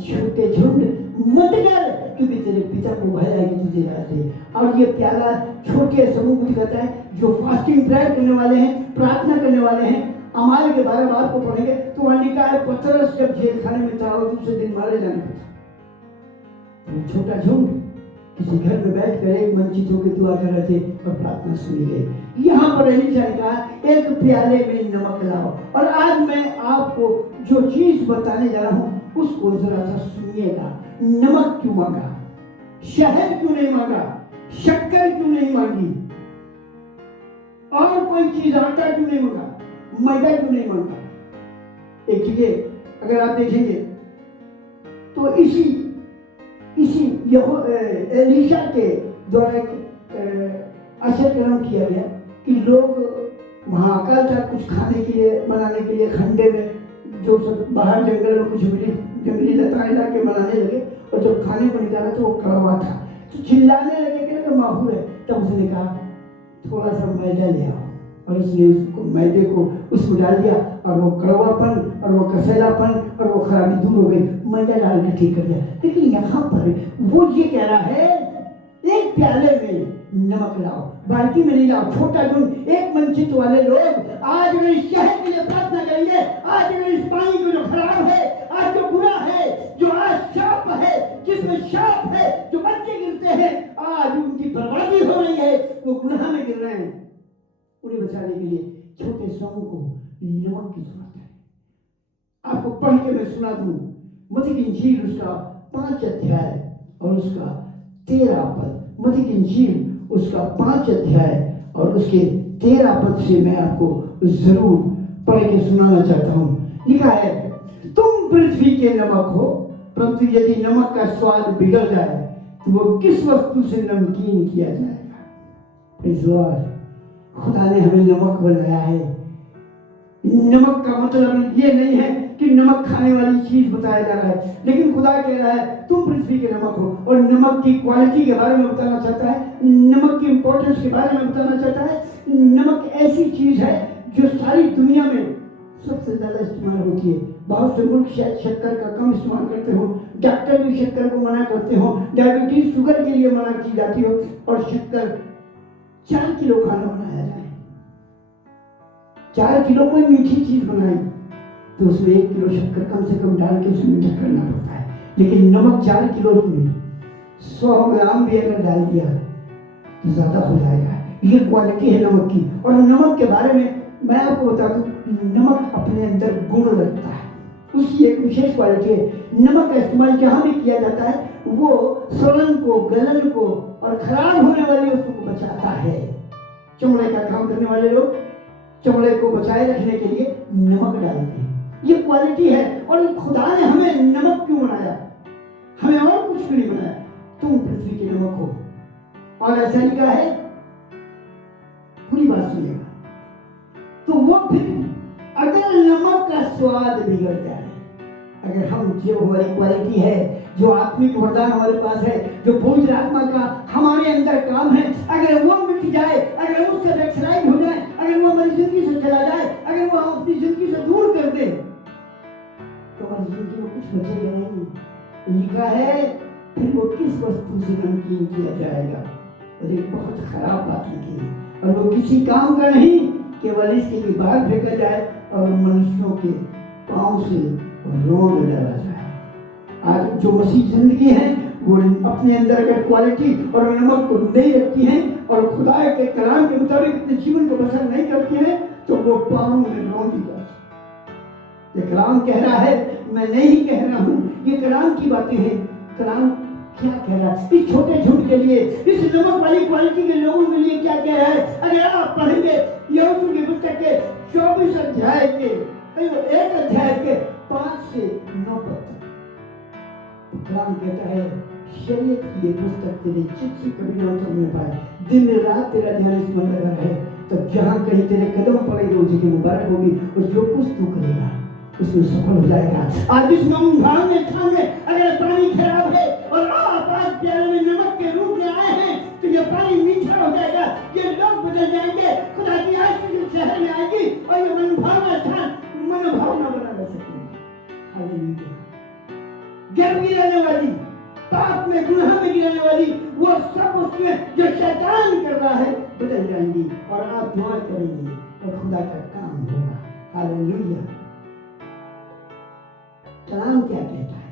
छोटे झुंड मत डर, क्योंकि तेरे पिता को भय है कि तुझे राज दे। और ये प्याला छोटे समूह को दिखाता है जो फास्टिंग प्रेयर करने वाले हैं, प्रार्थना करने वाले हैं। अमाल के 12 बार को पढ़ेंगे तो वहां लिखा है पतरस जब जेल खाने में था और दूसरे दिन मारे जाने पर था। छोटा झुंड किसी घर में बैठ कर एक मंचित होकर दुआ कर रहे थे और प्रार्थना सुनी गई। यहाँ पर एलीशा ने कहा एक प्याले में नमक लाओ। और आज मैं आपको जो चीज बताने जा रहा हूं उसको जरा सा सुनिएगा। नमक क्यों मांगा? शहद क्यों नहीं मांगा? शक्कर क्यों नहीं मांगी? और कोई चीज, आटा क्यों नहीं मांगा? मैदा क्यों नहीं मांगा? एक जगह अगर आप देखेंगे तो इसी एलीशा के द्वारा आचरण किया गया कि लोग वहां अकाल था कुछ खाने के लिए, बनाने के लिए खंडे में जो सब बाहर जंगल में कुछ मिली जंगली लता ला के बनाने लगे। और जब खाने को निकाला तो वो कड़वा था, तो चिल्लाने लगे कि तो माहूर है। तब उसने कहा थोड़ा सा मैदा ले आओ, और उसने उसको मैदे को उसमें डाल दिया और वो कड़वापन और वो कसैलापन और वो खराबी दूर हो गई। मैदा डाल के ठीक कर दिया। लेकिन यहाँ पर वो ये कह रहा है एक प्याले में नमक लाओ, बाल्टी में नहीं लाओ। छोटा झुंड, एक मंचित वाले लोग आज अगर इस शहर के लिए प्रार्थना करेंगे, आज अगर इस पानी को जो खराब है, आज जो बुरा है, जो आज शाप है, जिसमें शाप है, जो बच्चे गिरते हैं, आज उनकी बर्बादी हो रही है, वो गुनाह में गिर रहे हैं। उन्हें बचाने के लिए छोटे समूह को नमक की जरूरत है। आपको पढ़ के मैं सुना दूं, मत्ती की इंजील उसका 5 अध्याय और उसका 13 पद। मत्ती की इंजील उसका 5 अध्याय और उसके 13 पद से मैं आपको जरूर पढ़ के सुनाना चाहता हूं। लिखा है, तुम पृथ्वी के नमक हो, परंतु यदि नमक का स्वाद बिगड़ जाए तो वो किस वस्तु से नमकीन किया जाएगा। इस बार खुदा ने हमें नमक बनाया है। नमक का मतलब ये नहीं है कि नमक खाने वाली चीज बताया जा रहा है, लेकिन खुदा कह रहा है तुम पृथ्वी के नमक हो। और नमक की क्वालिटी के बारे में बताना चाहता है, नमक की इंपॉर्टेंस के बारे में बताना चाहता है। नमक ऐसी चीज है जो सारी दुनिया में सबसे ज्यादा इस्तेमाल होती है। बहुत से मुल्क शायद शक्कर का कम इस्तेमाल करते हो, डॉक्टर भी शक्कर को मना करते हो, डायबिटीज शुगर के लिए मना की जाती हो, और शक्कर 4 किलो खाना बनाया जाए, 4 किलो कोई मीठी चीज बनाई तो उसमें 1 किलो शक्कर कम से कम डाल के उसे मीठा करना पड़ता है। लेकिन नमक 4 किलो में 100 ग्राम भी अगर डाल दिया तो ज्यादा हो जाएगा। ये क्वालिटी है नमक की। और नमक के बारे में मैं आपको बता दूं, नमक अपने अंदर गुण रखता है, उसकी एक विशेष क्वालिटी है। नमक का इस्तेमाल जहां भी किया जाता है वो सड़न को, गलन को और खराब होने वाली वस्तु को बचाता है। चमड़े का काम करने वाले लोग चमड़े को बचाए रखने के लिए नमक डालते हैं। ये क्वालिटी है। और खुदा ने हमें नमक क्यों बनाया? हमें और कुछ नहीं बनाया। तुम पृथ्वी के नमक हो। और ऐसा लिखा है, पूरी बात सुनिएगा, तो वो फिर अगर नमक का स्वाद बिगड़ जाए, अगर हम जो हमारी क्वालिटी है, जो आत्मिक वरदान हमारे पास है, जो पवित्र आत्मा का हमारे अंदर काम है, अगर वो मिट जाए, अगर उससे बैकस्लाइड हो जाए, अगर वो हमारी जिंदगी से चला जाए, अगर वो हम अपनी जिंदगी से दूर कर दे, तो हमारी जिंदगी में कुछ बचेगा नहीं। लिखा है फिर वो किस वस्तु से नमकीन किया जाएगा। और एक बहुत खराब बात लिखी है, और वो किसी काम का नहीं, केवल इसके लिए बाहर फेंका जाए और मनुष्यों के पांव से रोंद डाला जाए। आज जो मसीह जिंदगी है वो अपने अंदर अगर क्वालिटी और नमक को नहीं रखती है और खुदा के कलाम के मुताबिक अपने जीवन को बसर नहीं करती है, तो वो पांव में रोंदी जाती। ये कलाम कह रहा है, मैं नहीं कह रहा हूं, ये कलाम की बातें हैं। कलाम क्या कह रहा है इस छोटे झुंड के लिए, इस नमक वाली क्वालिटी के लोगों के लिए? क्या कह रहा है? अगर आप पढ़ेंगे यहोशू की पुस्तक के 24 अध्याय के 1 अध्याय के 5 से 9 पद तक, कलाम कहता है, शरीयत की ये पुस्तक तेरे चित्त से कभी न उतरने पाए, दिन रात तेरा ध्यान इसमें लगा रहे, तब जहां कहीं तेरे कदम पड़ेंगे उसी की मुबारक होगी, और जो कुछ तू करेगा उसमें सफल हो जाएगा। आज इस भाग में स्थान में अगर पानी खराब है और आप आज प्याले में नमक के रूप में आए हैं, तो ये पानी मीठा हो जाएगा, ये लोग बदल जाएंगे, खुदा की आशीष शहर में आएगी और ये मनभावना स्थान मनोभावना बना रह सकेंगे। हालेलुया। गर्व गिराने वाली, पाप में गुनाह में गिराने वाली वो सब वस्तुएं जो शैतान कर रहा है बदल जाएंगी, और आप दुआ करेंगे और खुदा का काम होगा। हालेलुया। कलाम क्या कहता है?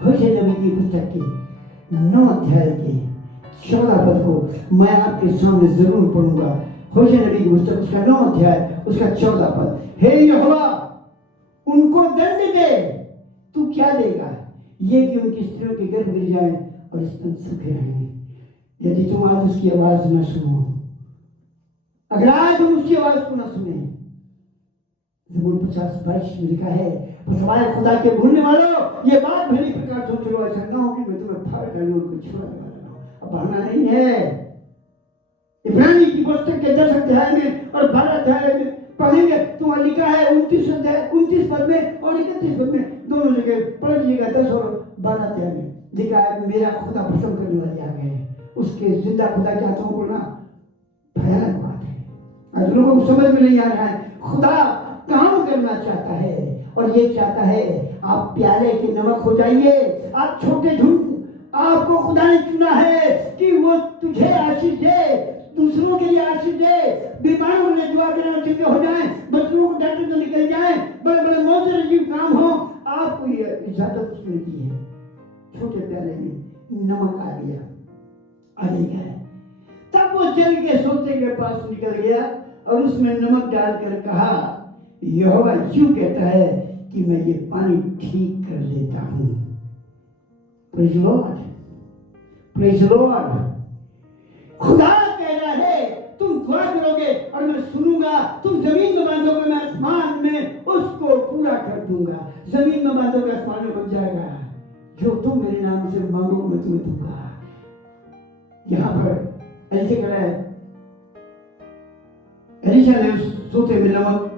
होशे नबी की पुस्तक के 9 अध्याय के 14 पद को मैं आपके सामने जरूर पढ़ूंगा। होशे नबी की पुस्तक उसका 9 अध्याय उसका 14 पद। हे यहोवा, उनको दंड दे। तू क्या देगा? ये कि उनकी स्त्रियों के गर्भ गिर जाए और स्तन सूखे रहेंगे। यदि तुम आज उसकी आवाज न सुनो, अगर आज तुम उसकी आवाज को न सुने, ज़बूर 50:22 में लिखा है, पसवाए खुदा के भूलने वालों, ये बात भली प्रकार सोच लो, ऐसा ना हो कि मैं तुम्हें फाड़ डालूं और कुछ छोड़ा वाला हूं। अब बहाना नहीं है। इब्रानी की पुस्तक के 10 अध्याय में और 12 अध्याय में पढ़ेंगे तो वहां लिखा है 29 पद में और 31 पद में, दोनों जगह पढ़ लीजिएगा। 10 और 12 अध्याय में लिखा है, मेरा खुदा भस्म करने वाले आ गए। उसके जिंदा खुदा के हाथों को ना भयानक बात है। आज लोगों को समझ में नहीं आ रहा है। खुदा काम करना चाहता है और ये चाहता है आप प्याले के नमक हो जाइए। आप छोटे झुंड, आपको खुदा ने चुना है कि वो तुझे आशीष दे, दूसरों के लिए आशीष दे, बीमारों के दुआ करना चाहिए हो जाए, बच्चों को डॉक्टर से निकल जाए, बड़े बड़े मौज अजीब काम हो, आपको ये इजाजत उसने दी है। छोटे प्याले में नमक आ गया, आगे क्या है? तब वो चल के सोते के पास निकल गया और उसमें नमक डालकर कहा, यहोवा यूं कहता है कि मैं ये पानी ठीक कर देता हूं। Praise Lord, praise Lord. खुदा कह रहा है तुम दुआ करोगे और मैं सुनूंगा, तुम जमीन में बांधोगे मैं आसमान में उसको पूरा कर दूंगा। जमीन में बांधोगे आसमान में बन जाएगा, जो तुम मेरे नाम से मांगोगे मैं तुम्हें दूंगा। यहां पर ऐसे कह रहा है, एलीशा ने उस सोते में नमक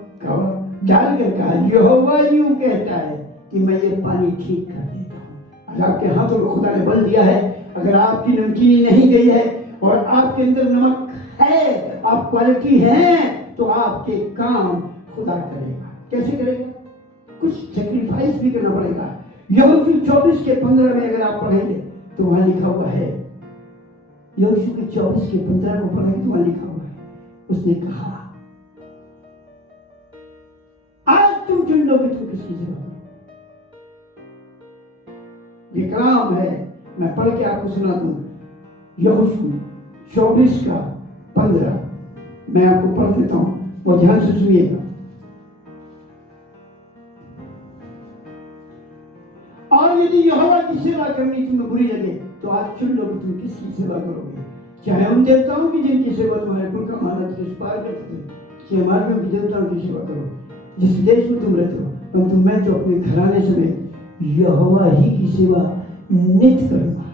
डाल कर कहा, यहोवा यूं कहता है कि मैं ये पानी ठीक कर देता हूं। और आपके हाथों को खुदा ने बल दिया है, अगर आपकी नमकीनी नहीं गई है और आपके अंदर नमक है, आप क्वालिटी हैं, तो आपके काम खुदा करेगा। कैसे करेगा? कुछ सेक्रीफाइस भी करना पड़ेगा। यहोशू 24:15 में अगर आप पढ़ेंगे तो वहां लिखा हुआ है, यहोशू के 24:15 को पढ़ेंगे तो वहां लिखा हुआ है, उसने कहा आज तुम चुन लोगे तो किसकी सेवा करोगे। ये कलाम है, मैं पढ़ के आपको सुना दूं। यहोशू 24:15 मैं आपको पढ़ देता हूं, बहुत ध्यान से सुनिएगा। और यदि यहोवा की सेवा करनी तुम्हें बुरी लगे तो आज चुन लो कि तुम किसकी सेवा करोगे। चाहे उन देवताओं की जिनकी सेवा तुम्हारे कुल का मानव दुष्पार करते थे, चाहे मार्गों की देवताओं की सेवा करो जिस देश में तुम रहते हो, परंतु मैं तो अपने घराने समेत यहोवा ही की सेवा नित्य करूंगा,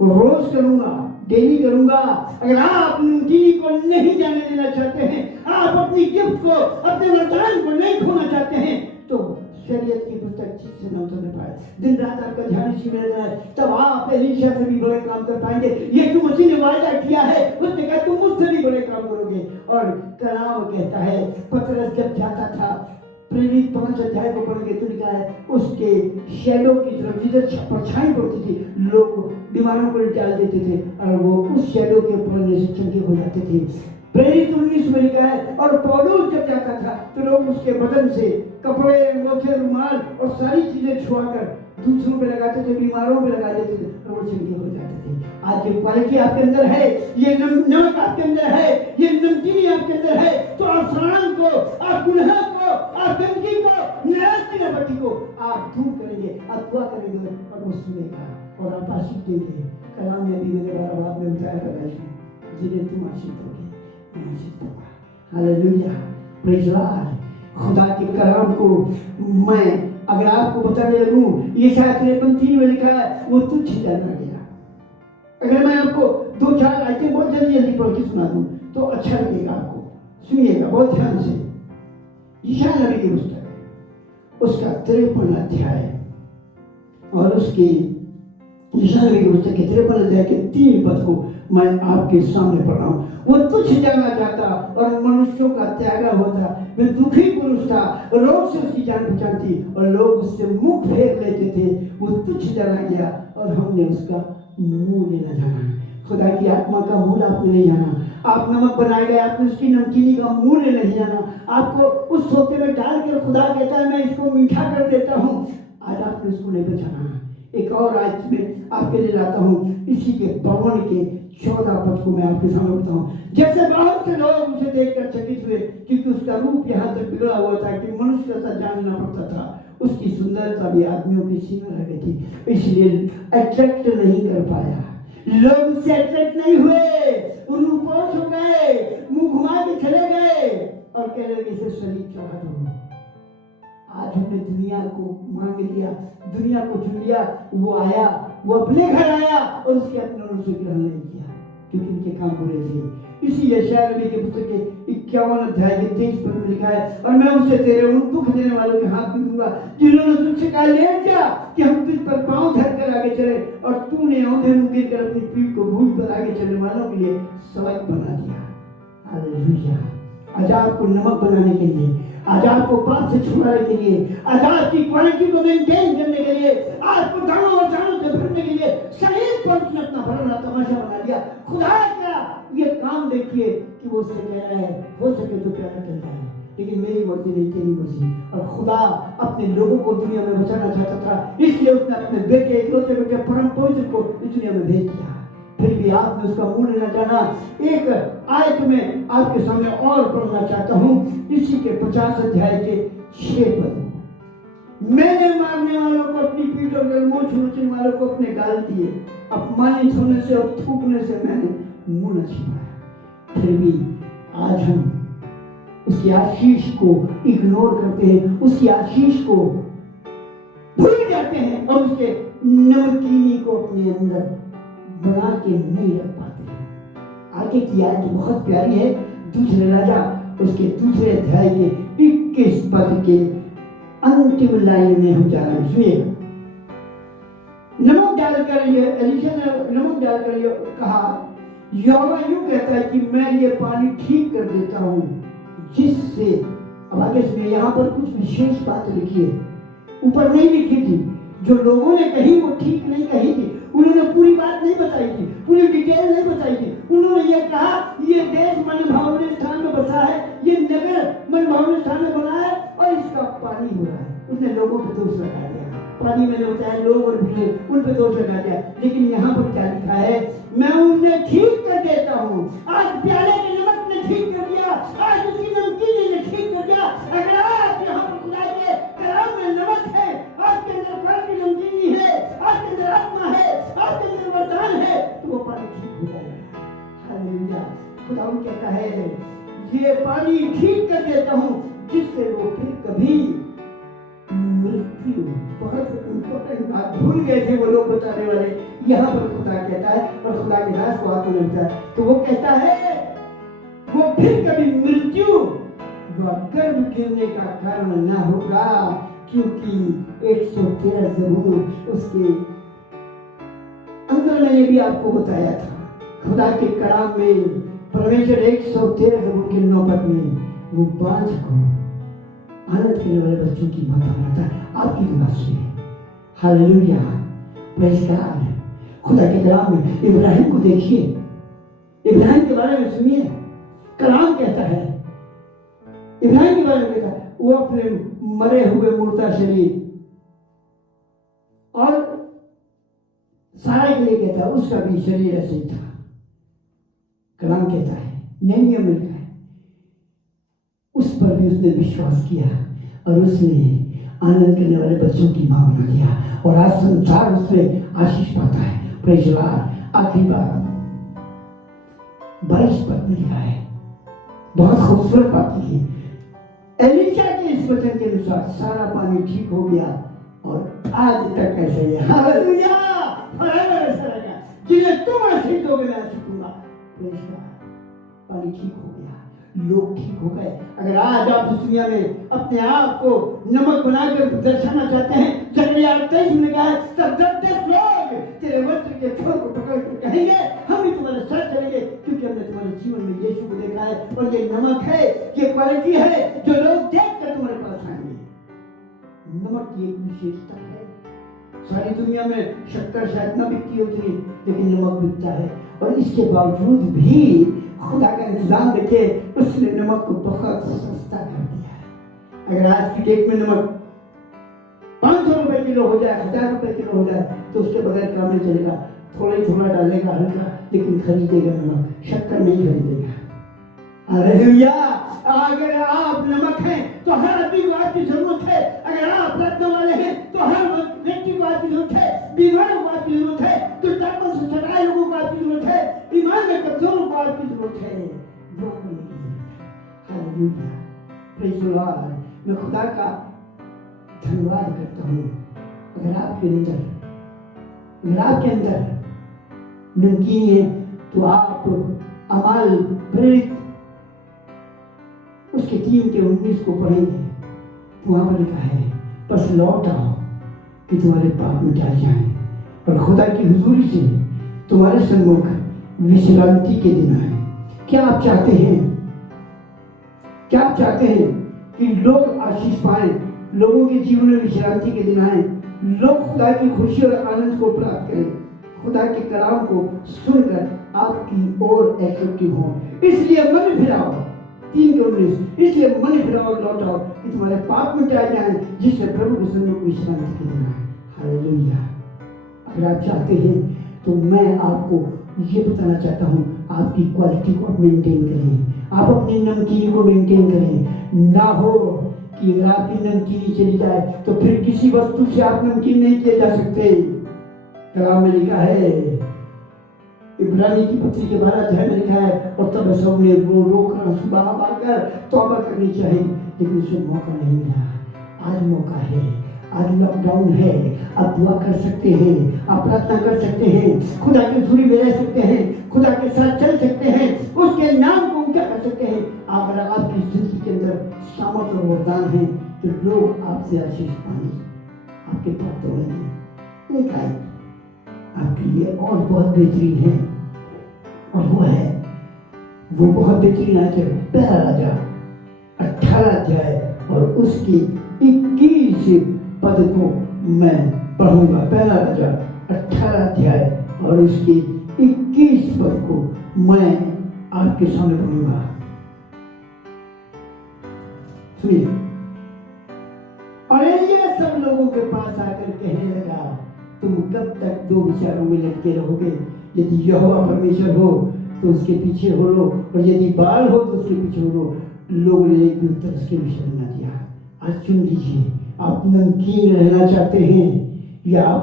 रोज करूंगा, डेली करूंगा। अगर आप नमकीनी को नहीं जाने देना चाहते हैं, आप अपनी गिफ्ट को, अपने वरदान को नहीं खोना चाहते हैं, तो शरीयत की पुस्तक से न उतरने पाए, दिन रात आपका ध्यान इसी में रहना है, तब आप एलीशा से भी बड़े काम कर पाएंगे। यीशु मसीह ने वादा किया है, उसने कहा तुम मुझसे भी बड़े काम करोगे। और कलाम कहता है, पतरस जब जाता था, प्रेरित 5 अध्याय को पढ़ के तो लिखा है, उसके शैडो की तरफ जिधर परछाई पड़ती थी, लोग बीमारों को डाल देते थे और वो उस शैडो के पड़ने से चंगे हो जाते थे। प्रेरित 19 में लिखा है, और पौलुस जब जाता था तो लोग उसके बदन से कपड़े, मोजे, रुमाल और सारी चीजें छुआकर दूसरों पे लगाते थे, बीमारों पे लगा देते थे और वो चंगे हो जाते थे। आज ये क्वालिटी आपके अंदर है, ये नमक आपके अंदर है, ये नमकीनी आपके अंदर है, तो आप शराब को, आप गुनाह को, आप गंदगी को, नाराजगी को आप दूर करेंगे, आप दुआ करेंगे और वो सुनेगा और आप आशीष देंगे। कलाम में भी मैंने 12 बात में बताया था, जिन्हें तुम आशीष दोगे मैं आशीष दूंगा। Hallelujah, praise Lord. खुदा के कलाम को मैं अगर आपको बताने लगूं, ये शायद 53 में लिखा है, वो तुच्छ जाना गया। अगर मैं आपको 2-4 आयतें बहुत जल्दी पढ़ के सुना दूं तो अच्छा लगेगा आपको, सुनिएगा बहुत ध्यान से। यशायाह नबी की पुस्तक है, उसका 53 अध्याय और उसके यशायाह नबी की पुस्तक के 53 अध्याय के 3 पद को मैं आपके सामने पढ़ रहा हूं। वो तुच्छ जाना चाहता और मनुष्यों का त्यागा होता, वे दुखी पुरुष था, रोग से उसकी जान पहचान थी और लोग उससे मुंह फेर लेते थे। वो तुच्छ जाना गया और हमने उसका मुंह लेना जाना। खुदा की आत्मा का मूल आपने नहीं जाना, आप नमक बनाए गए, आपने उसकी नमकीनी का मूल्य नहीं जाना। आपको उस सोते में डालकर खुदा कहता है मैं इसको मीठा कर देता हूं, आज आपने उसको नहीं बचाना। एक और आयत में आपके लिए लाता हूं, इसी के 52 के 14 पद को मैं आपके सामने बताता हूं। जैसे बहुत से लोग उसे देखकर चकित हुए, क्योंकि उसका रूप यहाँ तक बिगड़ा हुआ था कि मनुष्य का जानना पड़ता था। उसकी सुंदरता भी आदमियों की सीमा रह गई थी, इसलिए अट्रैक्ट नहीं कर पाया। लोग उससे अट्रैक्ट नहीं हुए, रूपोश हो गए, मुंह घुमा के चले गए और कह रहे इसे शरीर चढ़ा दो। आज हमने दुनिया को मांग लिया, दुनिया को चुन लिया, वो आया, वो अपने घर आया और उसके अपने उनसे ग्रहण नहीं किया क्योंकि उनके काम बुरे थे। इसी यशायाह नबी के पुस्तक के 51 अध्याय के 23 पद में लिखा है, और मैं उसे तेरे उन दुख देने वालों के हाथ में दूंगा जिन्होंने तुझसे कहा लेट जा कि हम तुझ पर पांव धरकर आगे चले, और तूने औंधे मुंह गिरकर अपनी पीठ को भूमि पर आगे चलने वालों के लिए सड़क बना दिया। हालेलुया। आज आपको नमक बनाने के लिए, आज आपको पाप से छुड़ाने के लिए, आज आपकी क्वालिटी को मेंटेन करने के लिए, आपको दानों और जानों से भरने के लिए शरीर पर उसने अपना भरना तमाशा बना दिया। खुदा का ये काम देखिए कि वो उससे कह रहा है हो सके तो प्यारा कहता है, लेकिन मेरी मर्जी नहीं तेरी मर्जी। और खुदा अपने लोगों को दुनिया में बचाना चाहता था, इसलिए उसने अपने बेटे इकलौते बेटे परम पवित्र को इस दुनिया में भेज दिया। फिर भी आपने उसका मूल्य न जाना। एक आयत में आपके सामने और पढ़ना चाहता हूँ, इसी के 50 अध्याय के 6 पद। मैंने मारने वालों को अपनी पीठ और मूंछ नोचने वालों को अपने गाल दिए, अपमानित होने से और थूकने से मैंने मुंह न छिपाया। फिर भी आज हम उसकी आशीष को इग्नोर करते हैं, उसकी आशीष को भूल जाते हैं और उसके नमकीनी को अपने अंदर बना के नहीं रख पाते हैं। आगे की आयत बहुत प्यारी है, दूसरे राजा उसके दूसरे अध्याय के 21 पद के अंतिम लाइन में हम जा रहे हैं। सुनिए, नमक डालकर ये एलीशा ने नमक डालकर ये कहा, यहोवा यूं कहता है कि मैं ये पानी ठीक कर देता हूं, जिससे, अब आगे सुनिए, यहाँ पर कुछ विशेष बात लिखी है, ऊपर नहीं लिखी थी, जो लोगों ने कही वो ठीक नहीं कही थी, उन्होंने पूरी बात नहीं बताई थी, पूरी डिटेल नहीं बताई थी। उन्होंने ये कहा ये देश मनभावने स्थान में बसा है, ये नगर मनभावने स्थान में बना है और इसका पानी हो रहा है। उसने लोगों पर दोष लगा दिया, पानी मैंने बताया लोग और भीड़ उन पर दोष लगा दिया। लेकिन यहाँ पर क्या लिखा है, मैं उन्हें ठीक कर देता हूँ। आज प्याले के नमक ने ठीक कर दिया, आज उसकी नमकीन ने ठीक कर दिया। अगर आप यहाँ पर खुदा के कलाम में नमक है, आपके अंदर फल की नमकीनी है, आपके अंदर आत्मा है, आपके अंदर वरदान है, तो वो पानी ठीक हो जाएगा। हालेलुया। खुदा कहता है ये पानी ठीक कर देता हूँ, जिससे वो फिर कभी मृत्यु, बहुत इंपॉर्टेंट बात भूल गए थे वो लोग बताने वाले, यहाँ पर खुदा कहता है और खुदा के दास को आत्मा मिलता है, तो वो कहता है वो फिर कभी मृत्यु व गर्भ गिरने का कारण न होगा, क्योंकि 113 ज़बूर उसके अंदर मैंने भी आपको बताया था। खुदा के कलाम में परमेश्वर 113 ज़बूर के 9 पद में वो बांझ को आनंद करने वाले बच्चों की बात बनाता है। आपकी दुआ सुनिए, हालेलुया, प्रेज़ गॉड। खुदा के कलाम में इब्राहिम को देखिए, इब्राहिम के बारे में सुनिए, कलाम कहता है, इब्राहिम के बारे में कहता है, वो अपने मरे हुए मुर्दा शरीर और सारा के लिए कहता है उसका भी शरीर ऐसे ही था। कलाम कहता है, नहीं मिलता है, उस पर भी उसने विश्वास किया और उसने आनंद करने वाले बच्चों की भावना किया और आज संसार उसमें आशीष पाता है। Praise God. आखिरी बात 22 पद में लिखा है, बहुत खूबसूरत बात लिखी, एलीशा के इस वचन के अनुसार सारा पानी ठीक हो गया और आज तक ऐसे ही है। हालेलुया, फॉरएवर ऐसा रहेगा, जिन्हें तुम आशीष दोगे मैं आशीष दूंगा। Praise God. पानी ठीक हो गया, लोग ठीक हो गए। अगर आज आप इस दुनिया में अपने आप को नमक बनाकर दर्शाना चाहते हैं, जकरिया 23 में कहा है, तब 10 लोग तेरे वस्त्र के छोर को पकड़ कर कहेंगे हम भी तुम्हारे साथ चलेंगे, क्योंकि हमने तुम्हारे जीवन में यीशु को देखा है और ये नमक है, ये क्वालिटी है जो लोग देखकर तुम्हारे पास आएंगे। नमक की एक विशेषता है, सारी दुनिया में शक्कर शायद न बिकती होती, लेकिन नमक बिकता है और इसके बावजूद भी खुदा का इंतजाम देखे, उसने नमक को बहुत सस्ता कर दिया है। अगर आज की डेट में नमक 500 रुपए किलो हो जाए, 1000 रुपए किलो हो जाए, तो उसके बगैर काम नहीं चलेगा। थोड़ा ही थोड़ा डालेगा हल्का, लेकिन खरीदेगा नमक, शक्कर नहीं खरीदेगा। हालेलुया। अगर आप नमक हैं तो हर आदमी को आपकी जरूरत है, अगर आप प्रार्थना वाले हैं तो हर व्यक्ति को आपकी जरूरत है, बीमारों को आपकी जरूरत है, दुष्टात्मा से सताए लोगों को आपकी जरूरत है, ईमान में कमजोरों को आपकी जरूरत है, दुआ करने की जरूरत है। Hallelujah, praise the Lord. मैं खुदा का धन्यवाद करता हूँ। अगर आपके अंदर नमकीन है तो आप अमाल प्रेरित उसके 3 के 19 को पढ़ेंगे, वहां पर लिखा है, बस लौट आओ कि तुम्हारे पाप मिटाए जाएं और खुदा की हुजूरी से तुम्हारे सम्मुख विश्रांति के दिन आए। क्या आप चाहते हैं कि लोग आशीष पाएं, लोगों के जीवन में विश्रांति के दिन आए, लोग खुदा की खुशी और आनंद को प्राप्त करें, खुदा के कलाम को सुनकर आपकी ओर एक्टिव हो। इसलिए मन फिराओ, 3 के 19, इसलिए मन फिराओ लौट आओ कि तुम्हारे पाप मिटाए जाएं, जिससे प्रभु के सम्मुख विश्रांति के दिन आए। हालेलुया। अगर आप चाहते हैं तो मैं आपको ये बताना चाहता हूँ, आपकी क्वालिटी को आप मेंटेन करें, आप अपनी नमकीन को मेंटेन करें। ना हो कि अगर आपकी नमकीनी चली जाए तो फिर किसी वस्तु से आप नमकीन नहीं किए जा सकते। कलाम में लिखा है, इब्रानी की पत्री के 12 अध्याय में लिखा है, और तब सबने रो कर सुबह तौबा करनी चाहिए, लेकिन उसे मौका नहीं मिला। आज मौका है, आज लॉकडाउन है, आप दुआ कर सकते हैं, आप प्रार्थना कर सकते हैं, खुदा की हज़ूरी में रह सकते हैं, खुदा के साथ चल सकते हैं, उसके नाम को ऊंचा कर सकते हैं। अगर आपकी जिंदगी के अंदर सामर्थ और वरदान है तो लोग आपसे आशीष पानी आपके पास दौड़ेंगे। एक आयत आपके लिए और बहुत बेहतरीन है, और वो बहुत बेहतरीन आयत है। पहला राजा 18 अध्याय और उसकी 21 पद को मैं पढ़ूंगा। पहला राजा 18 अध्याय और उसकी 21 पद को मैं आपके सामने पढ़ूंगा। सुनिए। और एलिय्याह सब लोगों के पास आकर कहने लगा, तुम कब तक दो विचारों में लटके रहोगे? यदि यहोवा परमेश्वर हो तो उसके पीछे हो लो, और यदि बाल हो तो उसके पीछे हो लो। लोगों ने एक भी उत्तर उसके विषय में न दिया। आज चुन लीजिए, आप नमकीन रहना चाहते हैं या आप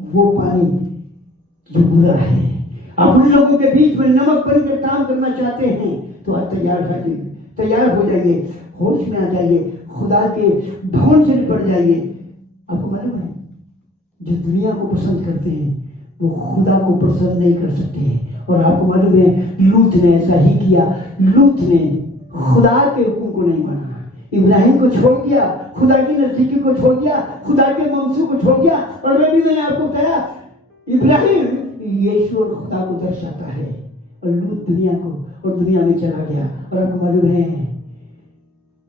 वो पानी जो बुरा है? आप उन लोगों के बीच में नमक बनकर काम करना चाहते हैं तो आप तैयार हो जाइए, होश में आ जाइए, खुदा के भवन से निपट जाइए। आपको मालूम है, जो दुनिया को पसंद करते हैं वो खुदा को पसंद नहीं कर सकते हैं। और आपको मालूम है, लूत ने ऐसा ही किया। लूत ने खुदा के हुक्म को नहीं माना, इब्राहिम को छोड़ दिया, खुदा की नजदीकी को छोड़ दिया, खुदा के मंसूब को छोड़ दिया। और मैंने आपको बताया, इब्राहिम यीशु और खुदा को दर्शाता है, और लूत दुनिया को और दुनिया में चला गया। और आपको मालूम है,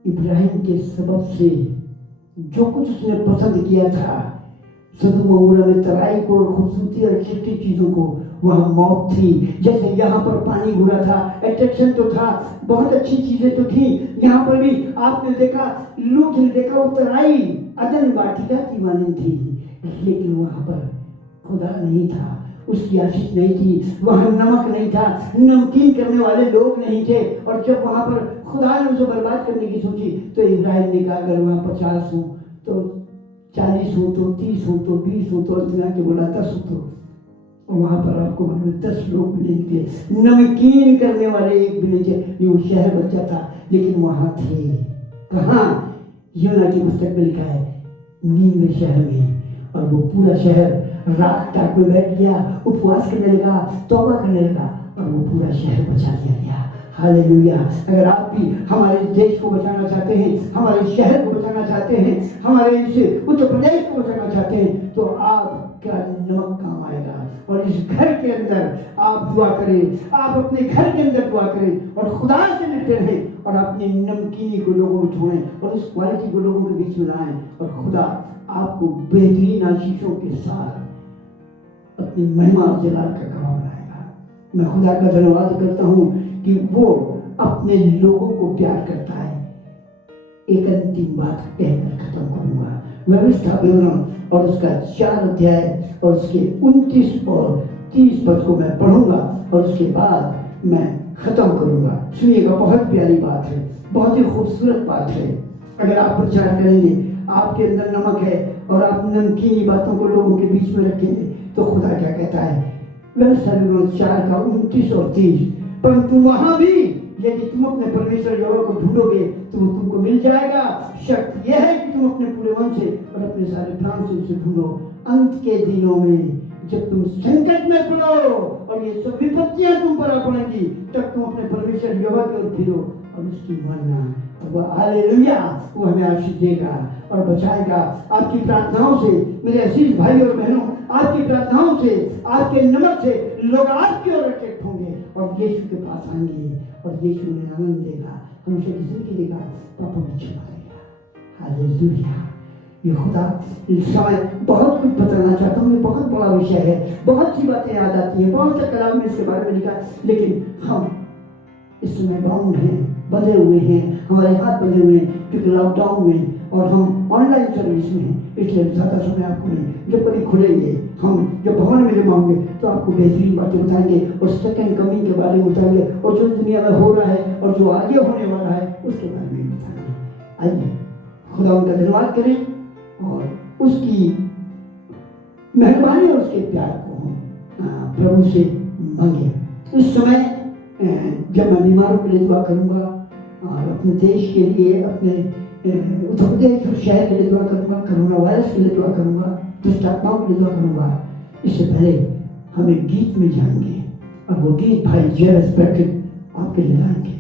इब्राहिम के सबब से जो कुछ उसने पसंद किया था, सदोम और अमोरा में तराई को, खूबसूरती और चिट्टी चीजों को, वहां मौत थी। जैसे यहाँ पर पानी घुरा था, अट्रैक्शन तो था, बहुत अच्छी चीजें तो थी। यहाँ पर भी आपने देखा, लूत ने देखा, वो तराई अदन वाटिका की मानी थी, लेकिन वहां पर खुदा नहीं था, उसकी आशीष नहीं थी, वहां नमक नहीं था, नमकीन करने वाले लोग नहीं थे। और जब वहां पर खुदा ने उसे बर्बाद करने की सोची तो इब्राहिम ने कहा, अगर वहां 50 हो तो 40 हो तो 30 हो तो 20 हो तो अंत के बोला 10 हो तो वहां पर आपको 10 लोग भी नहीं थे, नमकीन करने वाले एक भी नहीं थे। वो शहर बचा था, लेकिन वहां थे कहाँ? योना की पुस्तक में लिखा है, नीनवे शहर में। और वो पूरा शहर रात टाट में बैठ गया, उपवास करने लगा, तौबा करने लगा, और वो पूरा शहर बचा दिया गया। हालेलुया। अगर आप भी हमारे देश को बचाना चाहते हैं, हमारे शहर को बचाना चाहते हैं, हमारे इस उत्तर प्रदेश को बचाना चाहते हैं, तो आपका नमक काम आएगा। और इस घर के अंदर आप दुआ करें, आप अपने घर के अंदर दुआ करें और खुदा से मिलते रहें, और अपनी नमकीनी को लोगों में छोड़ें और उस क्वालिटी को लोगों के बीच में लाएं, और खुदा आपको बेहतरीन आशीषों के साथ अपनी महिमा और जलाल का गवाह बनाएगा। मैं खुदा का धन्यवाद करता हूँ कि वो अपने लोगों को प्यार करता है। एक अंतिम बात कहकर खत्म करूंगा। व्यवस्था विवरण और उसका 4 अध्याय और उसके 29 और 30 पद को मैं पढ़ूंगा, और उसके बाद मैं खत्म करूंगा। सुनिएगा, बहुत प्यारी बात है, बहुत ही खूबसूरत बात है। अगर आप प्रचार करेंगे, आपके अंदर नमक है और आप नमकीनी बातों को लोगों के बीच में रखेंगे, तो खुदा क्या कहता है? व्यवस्था विवरण 4 का 29 और 30, परंतु वहां भी यदि तुम अपने परमेश्वर यहोवा को ढूंढोगे तो वो तुमको मिल जाएगा। शर्त यह है कि तुम अपने पूरे मन से और अपने सारे प्राण से उसे ढूंढो। अंत के दिनों में जब तुम संकट में पड़ो और ये सब विपत्तियां तुम पर आ पड़ेंगी, तब तुम अपने परमेश्वर यहोवा की ओर फिरो और उसकी मानना, और वो हालेलुया, वो हमें आशीष देगा और बचाएगा। आपकी प्रार्थनाओं से मेरे अजीज भाई और बहनों, आपकी प्रार्थनाओं से, आपके नमक से लोग आपकी ओर अट्रैक्ट होंगे और यीशु के पास आएंगे, और यीशु उन्हें आनंद देगा, हमेशा की जिंदगी देगा, पापों को क्षमा देगा। हालेलुया। ये खुदा इस समय बहुत कुछ बताना चाहता हूँ। ये बहुत बड़ा विषय है, बहुत सी बातें याद आती हैं, बहुत सा कलाम में इसके बारे में लिखा, लेकिन हम इस समय बाउंड हैं, बंधे हुए हैं, हमारे हाथ बंधे हुए हैं क्योंकि लॉकडाउन में, और हम ऑनलाइन सर्विस में हैं, इसलिए ज़्यादा समय आपको नहीं। जब कभी खुलेंगे हम जब भवन में जमा होंगे तो आपको बेहतरीन बातें बताएंगे और सेकंड कमिंग के बारे में बताएंगे और जो दुनिया में हो रहा है और जो आगे होने वाला है उसके बारे में बताएंगे। आइए खुदा उनका धन्यवाद करें और उसकी मेहरबानी और उसके प्यार को हम प्रभु से मांगे। इस समय जब मैं बीमारों के लिए दुआ करूंगा और अपने देश के लिए, अपने उत्तर प्रदेश और शहर के लिए दुआ करूंगा, कोरोना वायरस के लिए दुआ करूंगा, दुष्ट आत्माओं के लिए दुआ करूंगा, इससे पहले हम एक गीत में जाएंगे और वो गीत भाई जेरस पैट्रिक आपके लिए लाएंगे।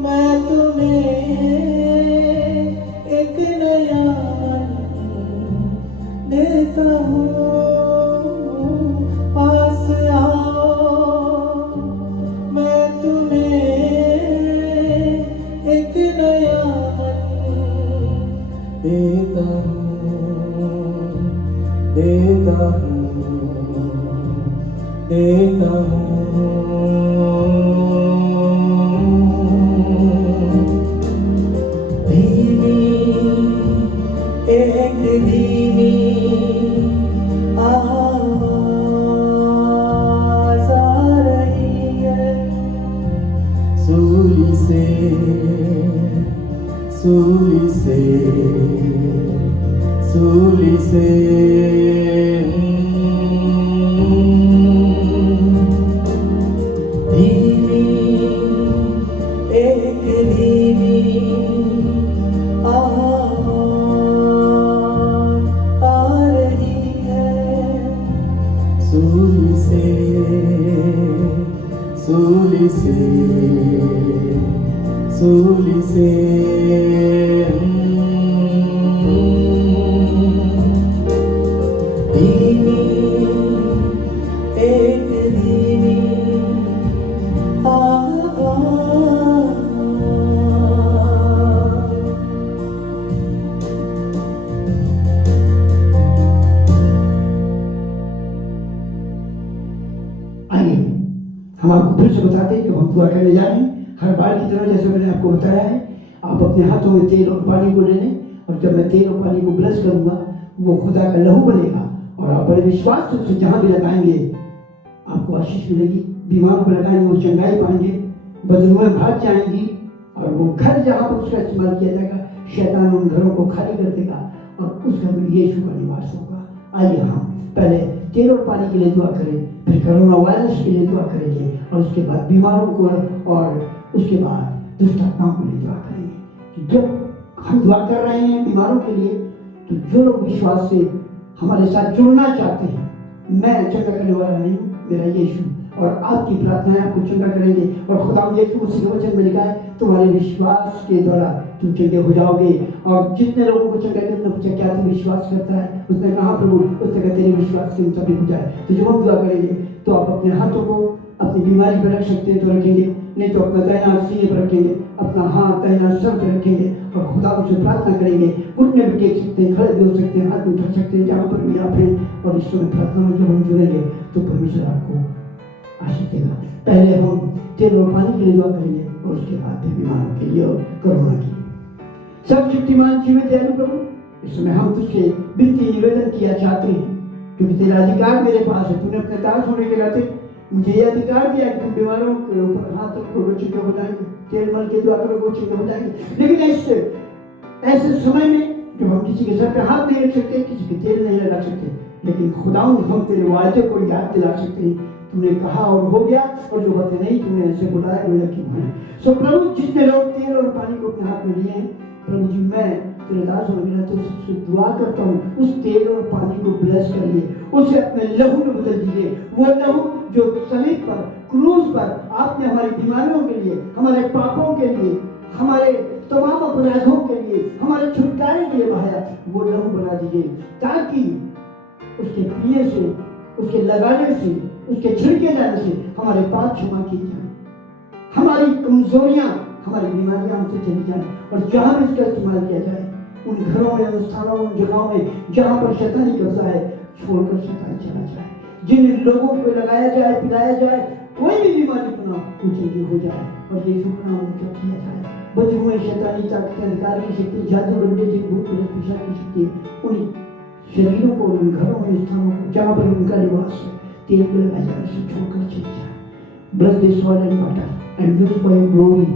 मैं तुम्हें पास आओ, मैं तुम्हें एक नया मन देता हूँ, देता हूँ, देता हूँ। एक धीमी आवाज़ आ रही है सूली से, सूली से, सूली से। धीमी, एक धीमी सूली से, सूली से, सूली से। धीमी, एक धीमी आइए हम आपको फिर से बताते हैं कि हम दुआ करने जा रहे हैं। हर बार की तरह जैसे मैंने आपको बताया है, आप अपने हाथों में तेल और पानी को ले लें, और जब मैं तेल और पानी को ब्रश करूंगा वो खुदा का लहू बनेगा, और आप बड़े विश्वास से जहां भी लगाएंगे आपको आशीष मिलेगी। बीमारों को लगाएंगे वो चंगाई पाएंगे, बदबुएं भाग जाएंगी, और वो घर जहां पर उसका इस्तेमाल किया जाएगा शैतान उन घरों को खाली कर देगा और उस घर में यीशु का निवास होगा। आइए हम पहले तेल और पानी के लिए दुआ करें, फिर कोरोना वायरस के लिए दुआ करेंगे, और उसके बाद बीमारों को, और उसके बाद दुष्ट आत्माओं के लिए दुआ करेंगे। जब हम दुआ कर रहे हैं बीमारों के लिए, तो जो लोग विश्वास से हमारे साथ जुड़ना चाहते हैं, मैं चंगा करने वाला नहीं हूँ, मेरा यीशु, और आपकी प्रार्थनाएं आपको चंगा करेंगे। और खुदा यीशु उसी के वचन में लिखा है, तुम्हारे विश्वास के द्वारा तुम चंगे हो जाओगे। और जितने लोगों को चंगा करना पूछा, क्या तू विश्वास करता है? उसने कहा प्रभु, उसने कहा तेरे विश्वास के मुताबिक हो जाए। तो जब हम दुआ करेंगे तो आप अपने हाथों को अपनी बीमारी पर रख सकते हैं तो रखेंगे, नहीं तो अपना दाहिना हाथ सीने पर रखेंगे, अपना हाथ दाहिना सर पर रखेंगे, और खुदा उनसे प्रार्थना करेंगे। घुटने भी टेक सकते हैं, खड़े भी हो सकते हैं, हाथ भी उठा सकते हैं, जहाँ पर भी आप हैं। और इस समय प्रार्थना में जब हम जुड़ेंगे तो परमेश्वर आपको आशीष देगा। पहले हम तेल और पानी के लिए दुआ करेंगे, और उसके बाद फिर बीमारों के लिए और कोरोना के लिए। सर्वशक्तिमान जीवित दयालु प्रभु, इस समय हम तुझसे विनती निवेदन किया चाहते हैं, क्योंकि तेरा अधिकार मेरे पास है। तूने अपने दास होने के नाते मुझे यह अधिकार दिया कि तुम बीमारों के ऊपर हाथ रखो, वो चंगे हो जाएंगे, तेल मल के दुआ करो, वो चंगे हो जाएंगे। लेकिन ऐसे समय में जब हम किसी के सर पे हाथ नहीं रख सकते, किसी के तेल नहीं लगा सकते, लेकिन खुदाऊं हम तेरे वायदे को याद दिला सकते हैं। तूने कहा और हो गया, और जो बातें नहीं तूने ऐसे बुलाया वो यकीन है। सो प्रभु, जितने लोग तेल और पानी को अपने हाथ में लिए हैं, प्रभु जी मैं तेरे दास होने के नाते दुआ करता हूँ, उस तेल और पानी को ब्लेस करिए, उसे अपने लहू में बदल दीजिए। वो लहू जो सलीब पर, क्रूस पर आपने हमारी बीमारियों के लिए, हमारे पापों के लिए, हमारे तमाम अपराधों के लिए, हमारे छुटकारे के लिए बहाया, वो लहू बना दीजिए, ताकि उसके पीने से, उसके लगाने से, उसके छिड़के जाने से हमारे पाप क्षमा किए जाए, हमारी कमजोरियां, हमारी बीमारियां हमसे चली जाए, और जहां भी इसका इस्तेमाल किया जाए उन घरों में, उन स्थानों, उन जगहों में जहां पर शैतानी कब्जा है, छोड़कर शैतान चला जाए। जिन लोगों को लगाया जाए, पिलाया जाए, कोई भी बीमारी को ना वो जल्दी हो जाए, और यीशु का नाम ऊंचा किया जाए। बचे हुए शैतानी ताकत, अंधकार की शक्ति, जादू गंडे, जिन भूत प्रेत पिशाच की शक्ति, उन शरीरों को, उन घरों, उन स्थानों को जहां पर उनका निवास है, तेल को लगाया जाए, से छोड़कर चले जाए। Bless this soil and water and use for your glory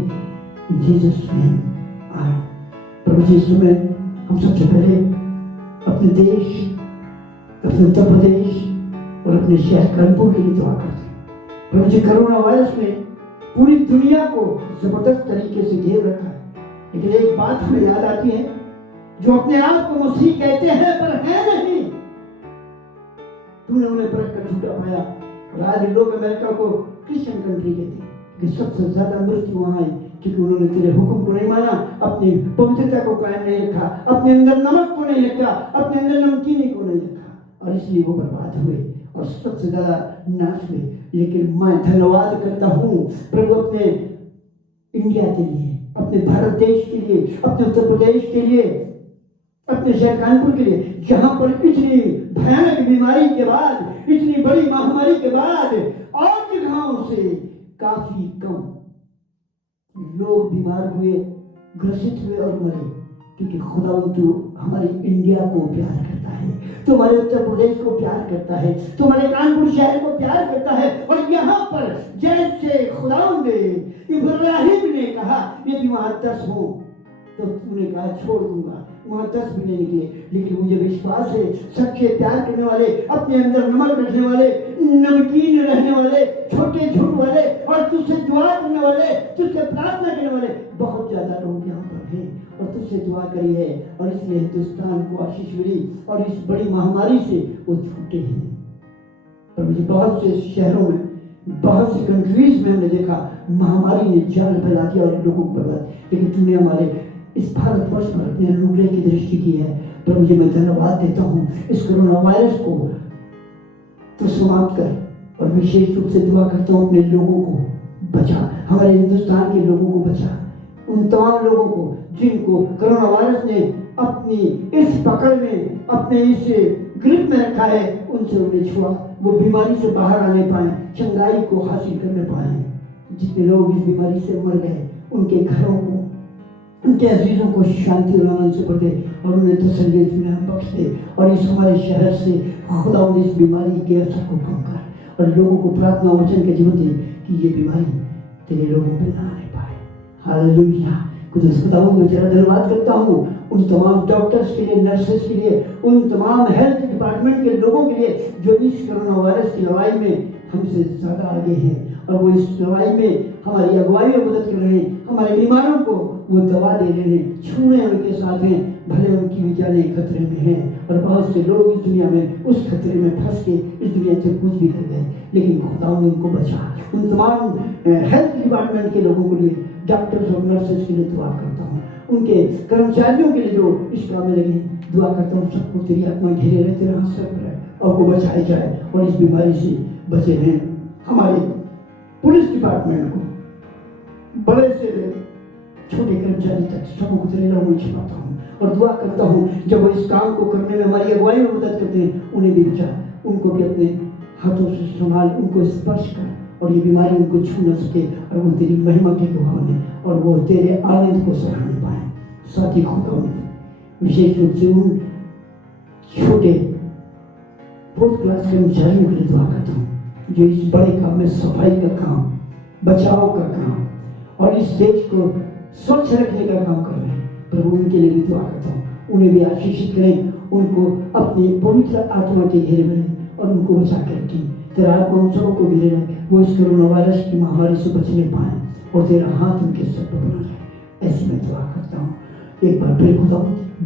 in Jesus name. आमीन। प्रभु जी, इस समय हम सबसे पहले अपने देश, अपने उत्तर प्रदेश और अपने शहर कानपुर के लिए दुआ करते हैं। प्रभु जी, कोरोना वायरस ने पूरी दुनिया को जबरदस्त तरीके से घेर रखा है, लेकिन एक बात हमें याद आती है, जो अपने आप को मसीह कहते हैं पर है नहीं, तूने उन्हें परख कर झूठा पाया। और आज लोग अमेरिका को क्रिश्चियन कंट्री कहते हैं, कि सबसे ज्यादा मृत्यु वहां आई, क्योंकि उन्होंने तेरे हुक्म को नहीं माना, अपनी पवित्रता को कायम नहीं रखा, अपने अंदर नमक को नहीं रखा, अपने अंदर नमकीनी को नहीं रखा। और इसलिए वो बर्बाद हुए और सबसे ज़्यादा नाश हुए। लेकिन मैं धन्यवाद करता हूँ प्रभु अपने इंडिया के लिए, अपने भारत देश के लिए, अपने उत्तर प्रदेश के लिए, अपने शहर कानपुर के लिए, जहाँ पर इतनी भयानक बीमारी के बाद, इतनी बड़ी महामारी के बाद और जगहों से काफी कम लोग बीमार हुए, ग्रसित हुए और मरे, क्योंकि खुदा तो हमारे इंडिया को प्यार करता है, तुम्हारे उत्तर प्रदेश को प्यार करता है, तुम्हारे कानपुर शहर को प्यार करता है। और यहाँ पर जैसे खुदा ने इब्राहिम ने कहा यदि वहां 10 हो तो तूने कहा छोड़ दूंगा, वहां 10 भी नहीं निकले। लेकिन मुझे विश्वास है सच्चे प्यार करने वाले, अपने अंदर नमक रखने वाले, नमकीन रहने वाले, छोटे झूठ वाले और तुझसे दुआ करने वाले, तुझसे प्रार्थना करने वाले बहुत ज्यादा लोग यहाँ पर हैं और तुझसे दुआ करी है। और इसलिए हिंदुस्तान को आशीष मिली और इस बड़ी महामारी से वो छूटे हैं। और मुझे बहुत से शहरों में, बहुत सी कंट्रीज में हमने देखा महामारी ने जाल फैला दिया और लोगों को बर्बाद, लेकिन तूने हमारे इस भारतवर्ष पर अपने अनुग्रह की दृष्टि की है। पर मुझे मैं धन्यवाद देता हूँ इस कोरोना वायरस को तो समाप्त कर। और विशेष रूप से दुआ करता हूँ अपने लोगों को बचा, हमारे हिंदुस्तान के लोगों को बचा, उन तमाम लोगों को जिनको कोरोना वायरस ने अपनी इस पकड़ में, अपने इस ग्रिप में रखा है, उनसे उन्हें छुआ, वो बीमारी से बाहर आने पाए, चंगाई को हासिल करने पाए। जितने लोग इस बीमारी से मर गए उनके घरों को, उनके अजीजों को शांति और आनंद से बढ़े और उन्हें तसल्ली इत्मीनान बख्श दे। और इस हमारे शहर से खुदा इस बीमारी के असर को कम कर और लोगों को प्रार्थना वचन के जीवन दे कि ये बीमारी तेरे लोगों पे ना आने पाए। हालेलुया। खुदा मैं तेरा धन्यवाद करता हूँ उन तमाम डॉक्टर्स के लिए, नर्सेस के लिए, उन तमाम हेल्थ डिपार्टमेंट के लोगों के लिए जो इस कोरोना वायरस की लड़ाई में हमसे ज़्यादा आगे हैं और वो इस लड़ाई में हमारी अगुवाई में मदद कर रहे हैं। हमारे बीमारों को वो दवा दे रहे हैं, छूने उनके साथ हैं, भले उनकी भी जानें खतरे में हैं। और बहुत से लोग इस दुनिया में उस खतरे में फंस के इस दुनिया से कुछ भी कर गए, लेकिन खुदा उनको बचा। उन तमाम हेल्थ डिपार्टमेंट के लोगों के लिए, डॉक्टर्स और नर्सेस के लिए दुआ करता हूँ, उनके कर्मचारियों के लिए जो इस काम में लगे, दुआ करता हूँ सबको तेरी आत्मा घेरे रहे, तेरा हाथ सर पर है और वो बचाए जाए और इस बीमारी से बचे हैं। हमारे पुलिस डिपार्टमेंट को, बड़े से छोटे कर्मचारी तक सबको तेरे नाम में छिपाता हूँ और दुआ करता हूँ जब वो इस काम को करने में हमारी अगुवाई में मदद करते हैं, उन्हें भी बचा, उनको भी अपने हाथों से संभाल, उनको स्पर्श कर और ये बीमारी उनको छू न सके और वो तेरी महिमा के गवाह बने और वो तेरे आनंद को सराहने पाए। साथ ही खुदा विशेष रूप से उन छोटे 4th क्लास कर्मचारियों के लिए दुआ करता हूँ जो इस बड़े काम में, सफाई का काम, बचाव का काम और इस देश को स्वच्छ रखने का काम कर रहे हैं। प्रभु उनके लिए भी दुआ करता हूँ, उन्हें भी आशीषित करें, उनको अपनी पवित्र आत्मा के घेरे में और उनको बचा कर रखें। तेरा आत्मा उन सबों को घेरे रहे, वो इस कोरोना वायरस की महामारी से बचने पाए और तेरा हाथ उनके सर पर बना रहे। ऐसी मैं दुआ करता हूँ। एक बार फिर खुदा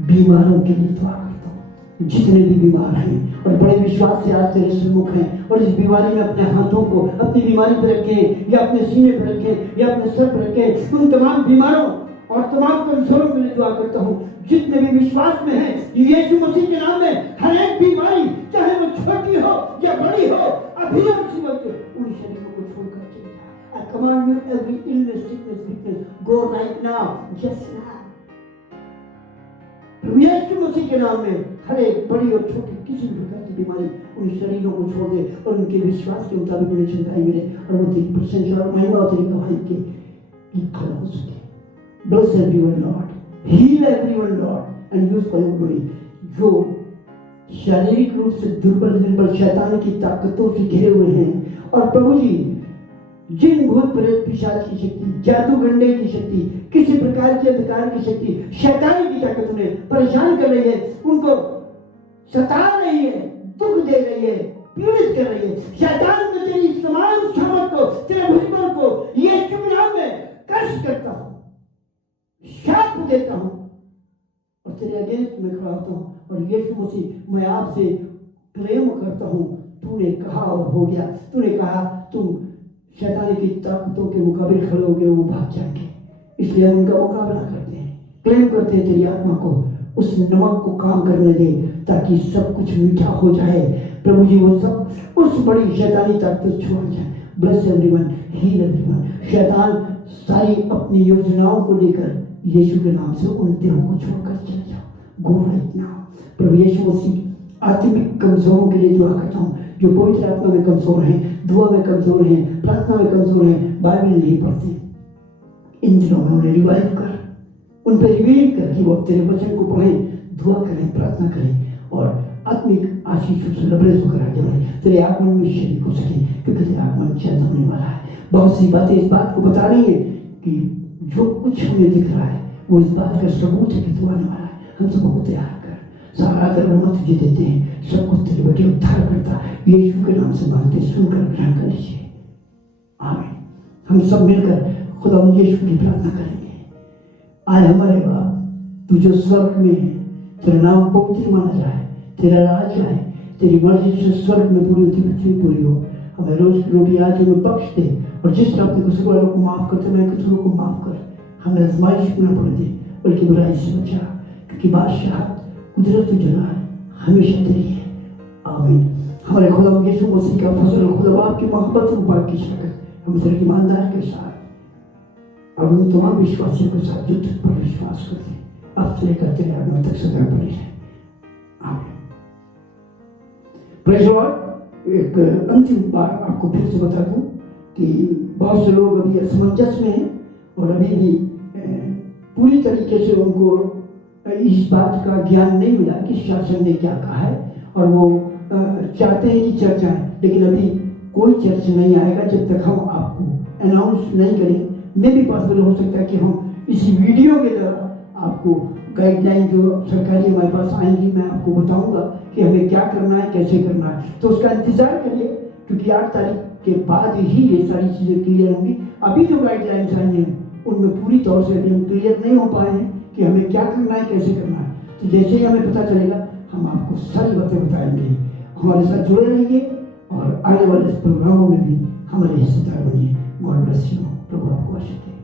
बीमारों के लिए दुआ करता हूँ, जितने भी बीमार हैं और बड़े विश्वास से आज तेरे सम्मुख हैं और इस बीमारी में अपने हाथों को अपनी बीमारी पर रखें या अपने सीने पर रखें या अपने सर पर रखें, उन तमाम बीमारों और तमाम कमजोरों के लिए दुआ करता हूँ। जितने भी विश्वास में हैं यीशु मसीह के नाम में हर एक बीमारी, चाहे वो छोटी हो या बड़ी हो, अभी उसी वक्त उन शरीरों को छोड़कर चले जाए। I command you every illness, sickness, weakness, go right now, just now. यीशु मसीह के नाम में हर एक बड़ी और छोटी किसी भी प्रकार की बीमारी उन शरीरों को छोड़ दे और उनके विश्वास के मुताबिक उन्हें चंगाई मिले और वो तेरी प्रशंसा और महिमा और तेरी गवाही के लिए खड़ा हो सके। Bless everyone, Lord. Heal everyone, Lord, and use for your glory. जो शारीरिक रूप से दुर्बल निर्बल शैतान की ताकतों से घिरे हुए हैं और प्रभु जी जिन भूत प्रेत पिशाच की शक्ति, जादू गंडे की शक्ति, किसी प्रकार की अंधकार की शक्ति, शैतान की ताकत उन्हें परेशान कर रही है, उनको सता रही है, दुख दे रही है, पीड़ित कर रही है। शैतान में तेरी समान क्षमता को, तेरे भुजबल को यीशु के नाम में कर्ष करता हूँ, शाप देता हूँ और तेरे अगेंस्ट में खड़ा होता हूँ। और यीशु मसीह मैं आपसे प्रेम करता हूँ, तूने कहा और हो गया। तूने कहा तुम शैतान की ताकतों के मुकाबले खड़े हो गए, वो भाग जाएंगे। इसलिए हम उनका मुकाबला करते हैं, क्लेम करते हैं तेरी आत्मा को, उस नमक को काम करने दे ताकि सब कुछ मीठा हो जाए। प्रभु जी वो सब उस बड़ी शैतानी ताकत छोड़ जाए। Bless everyone, heal everyone. शैतान सारी अपनी योजनाओं को लेकर यीशु के नाम से उन देहों को छोड़कर चले जाओ। Go right now. प्रभु यीशु मसीह आत्मिक कमजोरों के लिए दुआ करता हूँ, जो पवित्र आत्मा में कमजोर हैं, दुआ में कमजोर हैं, प्रार्थना में कमजोर हैं, बाइबल नहीं पढ़ते, इन दिनों में उन्हें रिवाइव कर, उन पर रिवील कर कि वो तेरे वचन को पढ़ें, दुआ करें, प्रार्थना करें और आत्मिक आशीषों से लबरेज होकर आगे बढ़े, तेरे आगमन में शरीक हो सके, क्योंकि तेरा आगमन जल्द होने वाला है। बहुत सी बातें इस बात को बता रही है कि जो कुछ हमें दिख रहा है वो इस बात का सबूत है कि तू आने वाला है। हम सबको तैयार कर, सारा कर्म तुझे देते हैं, सब कुछ तेरे बेटे उद्धार करता यीशु के नाम से मांगते, सुनकर ग्रहण कर लीजिए। आमीन। हम सब मिलकर खुदा यीशु की प्रार्थना करेंगे। आए हमारे बाप, तू जो स्वर्ग में है, तेरा नाम पवित्र माना जाए, तेरा राज आए, तेरी मर्जी से स्वर्ग में पूरी होती पृथ्वी पूरी हो। हमें रोज की रोटी आज हमें बख्श दे, और जिस तरह अपने कुछ वालों को माफ करते मैं कुछ को माफ कर, हमें आजमाइश में न पड़ दे बल्कि बुराई से बचा, क्योंकि बादशाह कुदरत जलाल हमेशा तेरी है। आमीन। हमारे खुदा यीशु मसीह का फजल, खुदा बाप की मोहब्बत और पाक की शक्ल हम तेरे ईमानदार के साथ और उन तमाम विश्वासियों के साथ जो तुझ पर विश्वास करते हैं अब से लेकर तेरे आगमन तक सदा बनी है। आमीन। Praise Lord. एक अंतिम बार आपको फिर से बता दूं कि बहुत से लोग अभी असमंजस में हैं और अभी भी पूरी तरीके से उनको इस बात का ज्ञान नहीं मिला कि शासन ने क्या कहा है, और वो चाहते हैं कि चर्च आए, लेकिन अभी कोई चर्च नहीं आएगा जब तक हम आपको अनाउंस नहीं करें। मे भी पॉसिबल हो सकता है कि हम इसी वीडियो के द्वारा आपको गाइडलाइन जो सरकारी हमारे पास आएंगी मैं आपको बताऊंगा कि हमें क्या करना है, कैसे करना है, तो उसका इंतजार करिए, क्योंकि 8 तारीख के बाद ही ये सारी चीज़ें क्लियर होंगी। अभी जो गाइडलाइंस आई हैं उनमें पूरी तौर से अभी हम क्लियर नहीं हो पाए हैं कि हमें क्या करना है, कैसे करना है। तो जैसे ही हमें पता चलेगा हम आपको सारी बातें बताएंगे। हमारे साथ जुड़े रहिए और आने वाले प्रोग्रामों में भी हमारे हिस्सेदार बनिए। God bless you. प्रभु आपको आशीष दे।